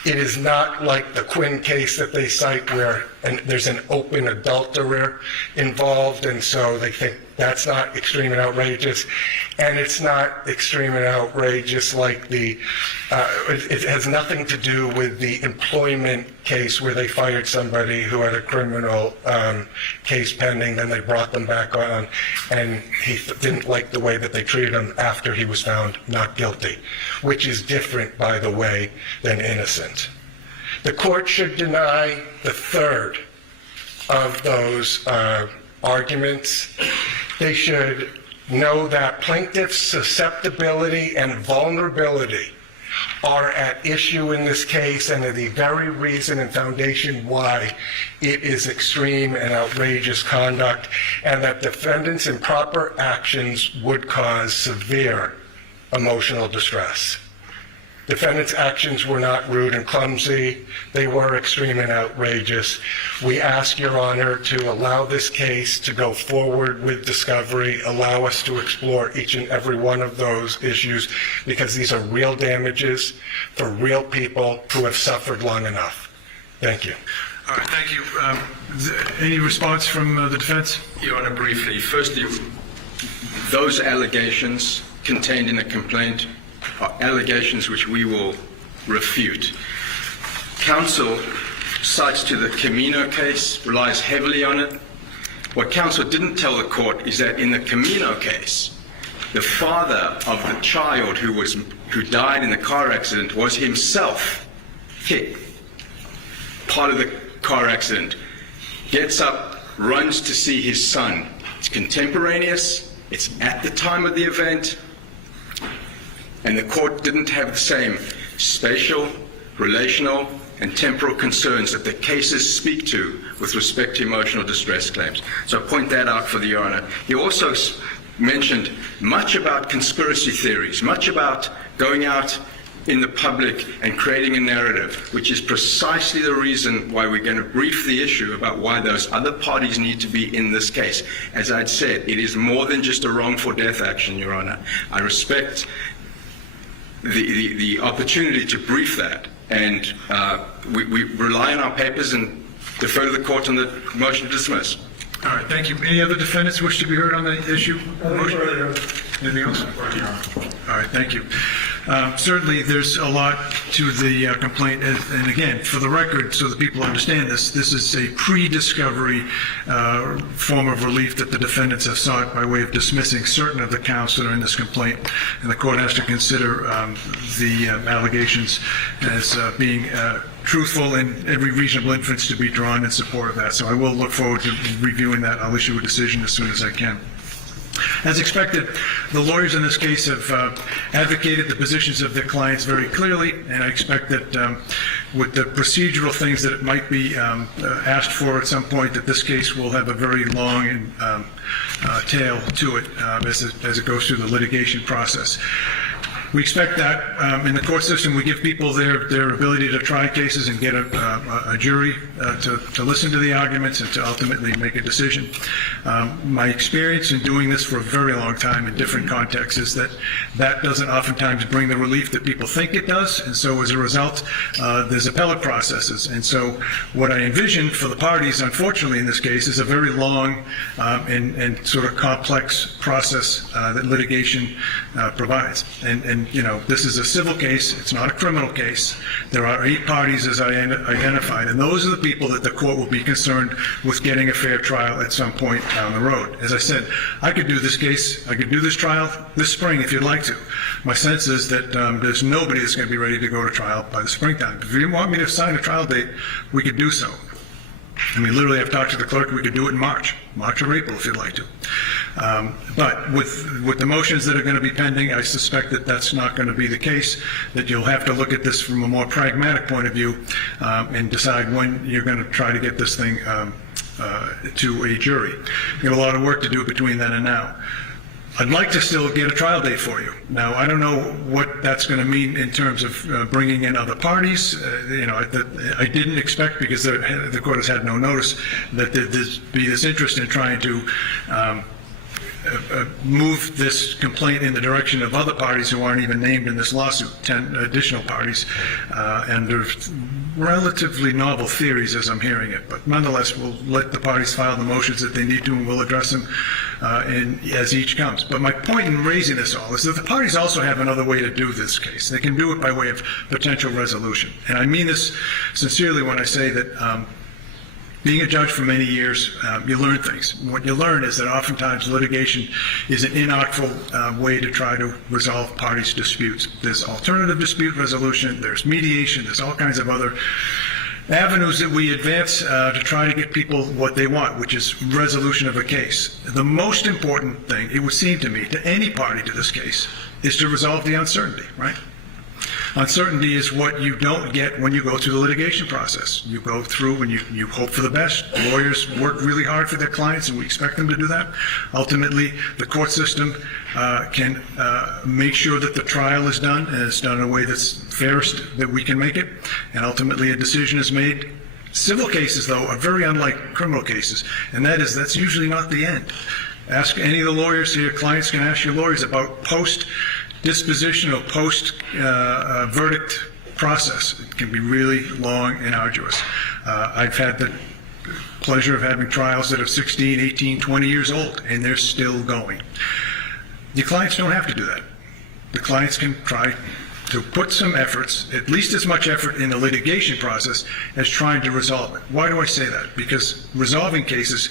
It is not like the Quinn case that they cite where there's an open adulterer involved, and so they think that's not extreme and outrageous. And it's not extreme and outrageous like it has nothing to do with the employment case where they fired somebody who had a criminal case pending, then they brought them back on, and he didn't like the way that they treated him after he was found not guilty, which is different, by the way, than innocent. The court should deny the third of those arguments. They should know that plaintiff's susceptibility and vulnerability are at issue in this case and are the very reason and foundation why it is extreme and outrageous conduct, and that defendants' improper actions would cause severe emotional distress. Defendants' actions were not rude and clumsy. They were extreme and outrageous. We ask Your Honor to allow this case to go forward with discovery, allow us to explore each and every one of those issues, because these are real damages for real people who have suffered long enough. Thank you. All right, thank you. Any response from the defense? Your Honor, briefly. Firstly, those allegations contained in the complaint are allegations which we will refute. Counsel cites to the Camino case, relies heavily on it. What counsel didn't tell the court is that in the Camino case, the father of the child who died in the car accident was himself hit. Part of the car accident. Gets up, runs to see his son. It's contemporaneous. It's at the time of the event. And the court didn't have the same spatial, relational, and temporal concerns that the cases speak to with respect to emotional distress claims. So I point that out for the Your Honor. You also mentioned much about conspiracy theories, much about going out in the public and creating a narrative, which is precisely the reason why we're going to brief the issue about why those other parties need to be in this case. As I'd said, it is more than just a wrongful death action, Your Honor. I respect the opportunity to brief that, and we rely on our papers and defer to the court on the motion to dismiss. All right, thank you. Any other defendants wish to be heard on the issue? Anything else? All right, thank you. Certainly, there's a lot to the complaint, and again, for the record, so that people understand this is a pre-discovery form of relief that the defendants have sought by way of dismissing certain of the counts that are in this complaint, and the court has to consider the allegations as being truthful and every reasonable inference to be drawn in support of that. So I will look forward to reviewing that. I'll issue a decision as soon as I can. As expected, the lawyers in this case have advocated the positions of their clients very clearly, and I expect that with the procedural things that it might be asked for at some point, that this case will have a very long and tail to it as it goes through the litigation process. We expect that in the court system, we give people their ability to try cases and get a jury to listen to the arguments and to ultimately make a decision. My experience in doing this for a very long time in different contexts is that doesn't oftentimes bring the relief that people think it does, and so as a result, there's appellate processes. And so what I envision for the parties, unfortunately in this case, is a very long and sort of complex process that litigation provides. And And, this is a civil case. It's not a criminal case. There are 8 parties as I identified, and those are the people that the court will be concerned with getting a fair trial at some point down the road. As I said, I could do this case, I could do this trial this spring if you'd like to. My sense is that there's nobody that's going to be ready to go to trial by the springtime. If you want me to assign a trial date, we could do so. I mean, literally, I've talked to the clerk, we could do it in March or April if you'd like to. But with the motions that are going to be pending, I suspect that that's not going to be the case, that you'll have to look at this from a more pragmatic point of view and decide when you're going to try to get this thing to a jury. You've got a lot of work to do between then and now. I'd like to still get a trial date for you. Now, I don't know what that's going to mean in terms of bringing in other parties. I didn't expect, because the court has had no notice, that there'd be this interest in trying to move this complaint in the direction of other parties who aren't even named in this lawsuit, 10 additional parties, and there's relatively novel theories as I'm hearing it, but nonetheless, we'll let the parties file the motions that they need to, and we'll address them as each comes. But my point in raising this all is that the parties also have another way to do this case. They can do it by way of potential resolution, and I mean this sincerely when I say that being a judge for many years, you learn things. What you learn is that oftentimes litigation is an inartful way to try to resolve parties' disputes. There's alternative dispute resolution, there's mediation, there's all kinds of other avenues that we advance to try to get people what they want, which is resolution of a case. The most important thing, it would seem to me, to any party to this case, is to resolve the uncertainty, right? Uncertainty is what you don't get when you go through the litigation process. You go through and you hope for the best. Lawyers work really hard for their clients, and we expect them to do that. Ultimately, the court system can make sure that the trial is done, and it's done in a way that's fairest that we can make it, and ultimately a decision is made. Civil cases, though, are very unlike criminal cases, and that's usually not the end. Ask any of the lawyers here, clients can ask your lawyers about post-disposition or post-verdict process. It can be really long and arduous. I've had the pleasure of having trials that are 16, 18, 20 years old, and they're still going. The clients don't have to do that. The clients can try to put some efforts, at least as much effort in the litigation process as trying to resolve it. Why do I say that? Because resolving cases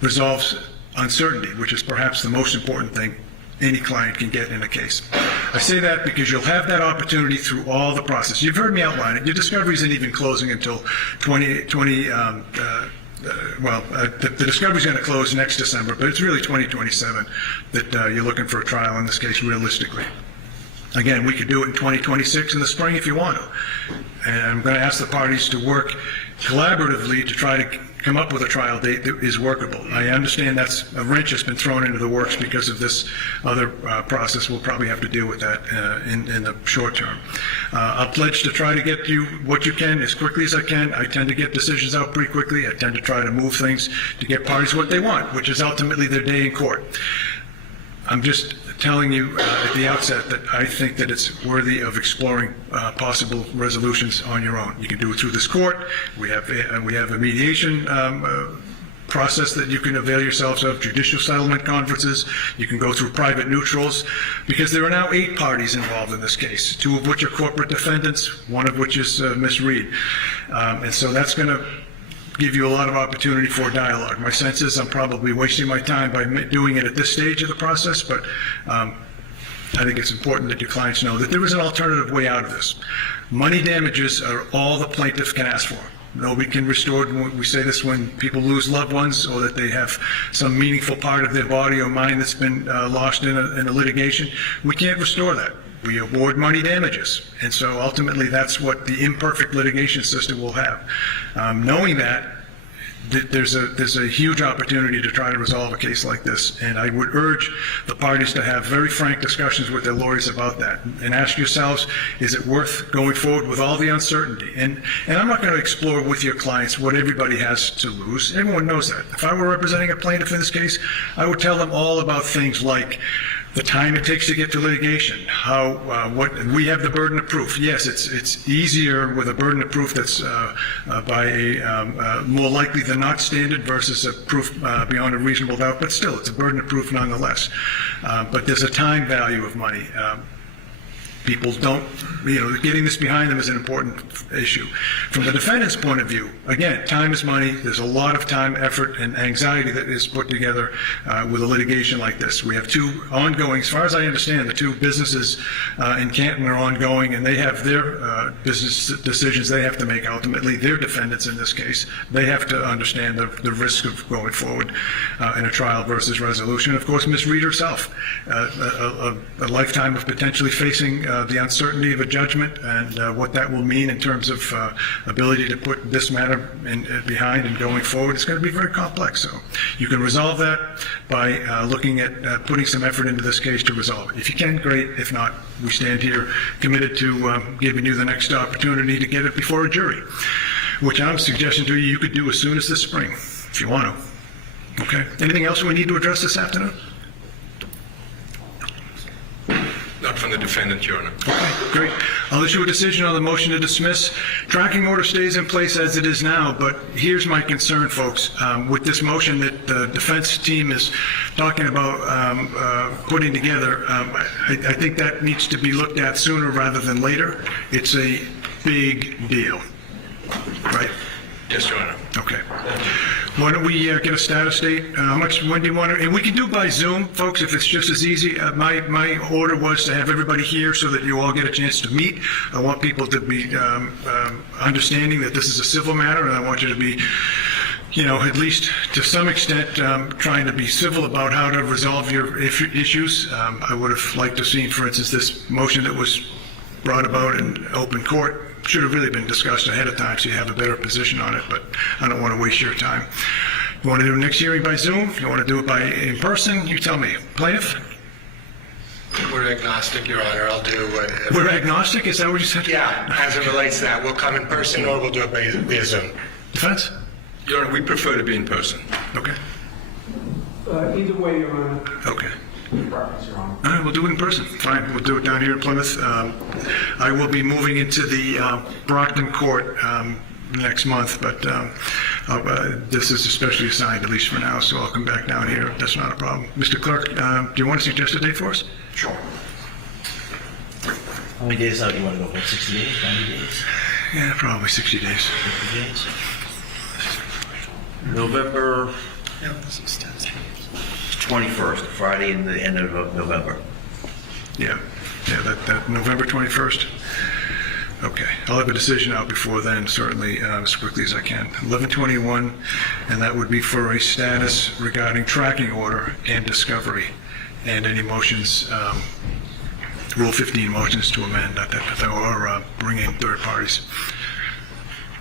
resolves uncertainty, which is perhaps the most important thing any client can get in a case. I say that because you'll have that opportunity through all the process. You've heard me outline it. Your discovery isn't even closing until the discovery is going to close next December, but it's really 2027 that you're looking for a trial in this case realistically. Again, we could do it in 2026 in the spring if you want to. And I'm going to ask the parties to work collaboratively to try to come up with a trial date that is workable. I understand that's a wrench that's been thrown into the works because of this other process. We'll probably have to deal with that in the short term. I'll pledge to try to get you what you can as quickly as I can. I tend to get decisions out pretty quickly. I tend to try to move things to get parties what they want, which is ultimately their day in court. I'm just telling you at the outset that I think that it's worthy of exploring possible resolutions on your own. You can do it through this court. We have a mediation process that you can avail yourselves of, judicial settlement conferences. You can go through private neutrals, because there are now 8 parties involved in this case, 2 of which are corporate defendants, 1 of which is Ms. Reed. And so that's going to give you a lot of opportunity for dialogue. My sense is I'm probably wasting my time by doing it at this stage of the process, but I think it's important that your clients know that there is an alternative way out of this. Money damages are all the plaintiff can ask for. Nobody can restore, we say this when people lose loved ones or that they have some meaningful part of their body or mind that's been lost in a litigation. We can't restore that. We award money damages. And so ultimately that's what the imperfect litigation system will have. Knowing that, there's a huge opportunity to try to resolve a case like this, and I would urge the parties to have very frank discussions with their lawyers about that, and ask yourselves, is it worth going forward with all the uncertainty? And I'm not going to explore with your clients what everybody has to lose. Everyone knows that. If I were representing a plaintiff in this case, I would tell them all about things like the time it takes to get to litigation, what we have the burden of proof. Yes, it's easier with a burden of proof that's by a more likely than not standard versus a proof beyond a reasonable doubt, but still, it's a burden of proof nonetheless. But there's a time value of money. People don't, getting this behind them is an important issue. From the defendant's point of view, again, time is money. There's a lot of time, effort, and anxiety that is put together with a litigation like this. We have two ongoing, as far as I understand, the two businesses in Canton are ongoing, and they have their business decisions they have to make ultimately. They're defendants in this case. They have to understand the risk of going forward in a trial versus resolution. Of course, Ms. Reed herself, a lifetime of potentially facing the uncertainty of a judgment and what that will mean in terms of ability to put this matter behind and going forward. It's going to be very complex. So you can resolve that by looking at putting some effort into this case to resolve it. If you can, great. If not, we stand here committed to giving you the next opportunity to get it before a jury, which I'm suggesting to you could do as soon as this spring, if you want to. Okay. Anything else we need to address this afternoon? Not from the defendant, Your Honor. Okay, great. I'll issue a decision on the motion to dismiss. Tracking order stays in place as it is now, but here's my concern, folks. With this motion that the defense team is talking about putting together, I think that needs to be looked at sooner rather than later. It's a big deal, right? Yes, Your Honor. Okay. Why don't we get a status date? When do you want to, and we can do by Zoom, folks, if it's just as easy. My order was to have everybody here so that you all get a chance to meet. I want people to be understanding that this is a civil matter, and I want you to be, at least to some extent, trying to be civil about how to resolve your issues. I would have liked to have seen, for instance, this motion that was brought about in open court should have really been discussed ahead of time so you have a better position on it, but I don't want to waste your time. You want to do next hearing by Zoom? You want to do it in person? You tell me. Plaintiff? We're agnostic, Your Honor. I'll do what... We're agnostic? Is that what you said? Yeah, as it relates to that. We'll come in person or we'll do it via Zoom. Defense? Your Honor, we prefer to be in person. Okay. Either way, Your Honor. Okay. Preference, Your Honor. All right, we'll do it in person. Fine, we'll do it down here in Plymouth. I will be moving into the Brockton Court next month, but this is especially assigned, at least for now, so I'll come back down here. That's not a problem. Mr. Clerk, do you want to suggest a date for us? Sure. How many days out you want to go for? 60 days, 90 days? Yeah, probably 60 days. 50 days? November 21st, Friday in the end of November. Yeah, that November 21st. Okay, I'll have a decision out before then, certainly, as quickly as I can. 11/21, and that would be for a status regarding tracking order and discovery, and any motions, Rule 15 motions to amend or bring in third parties.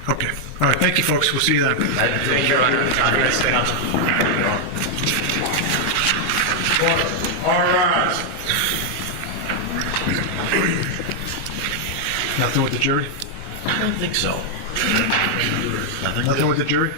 Okay, all right, thank you, folks. We'll see you then. Thank you, Your Honor. All right. Nothing with the jury? I don't think so. Nothing with the jury?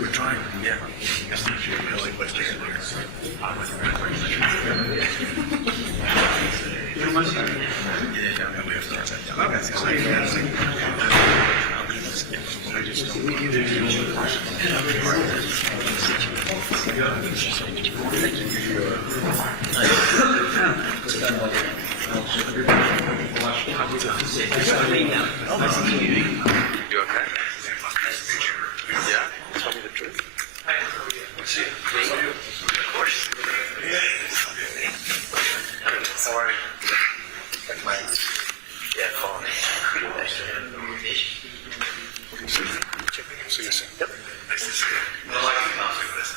We're trying, yeah. You okay? Yeah? Tell me the truth. Of course. How are you? Yeah, fine. See you soon. Yep. Nice to see you. I like the concert with this.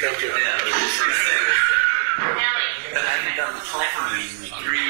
Thank you. Yeah, I haven't done the telephone meeting in 3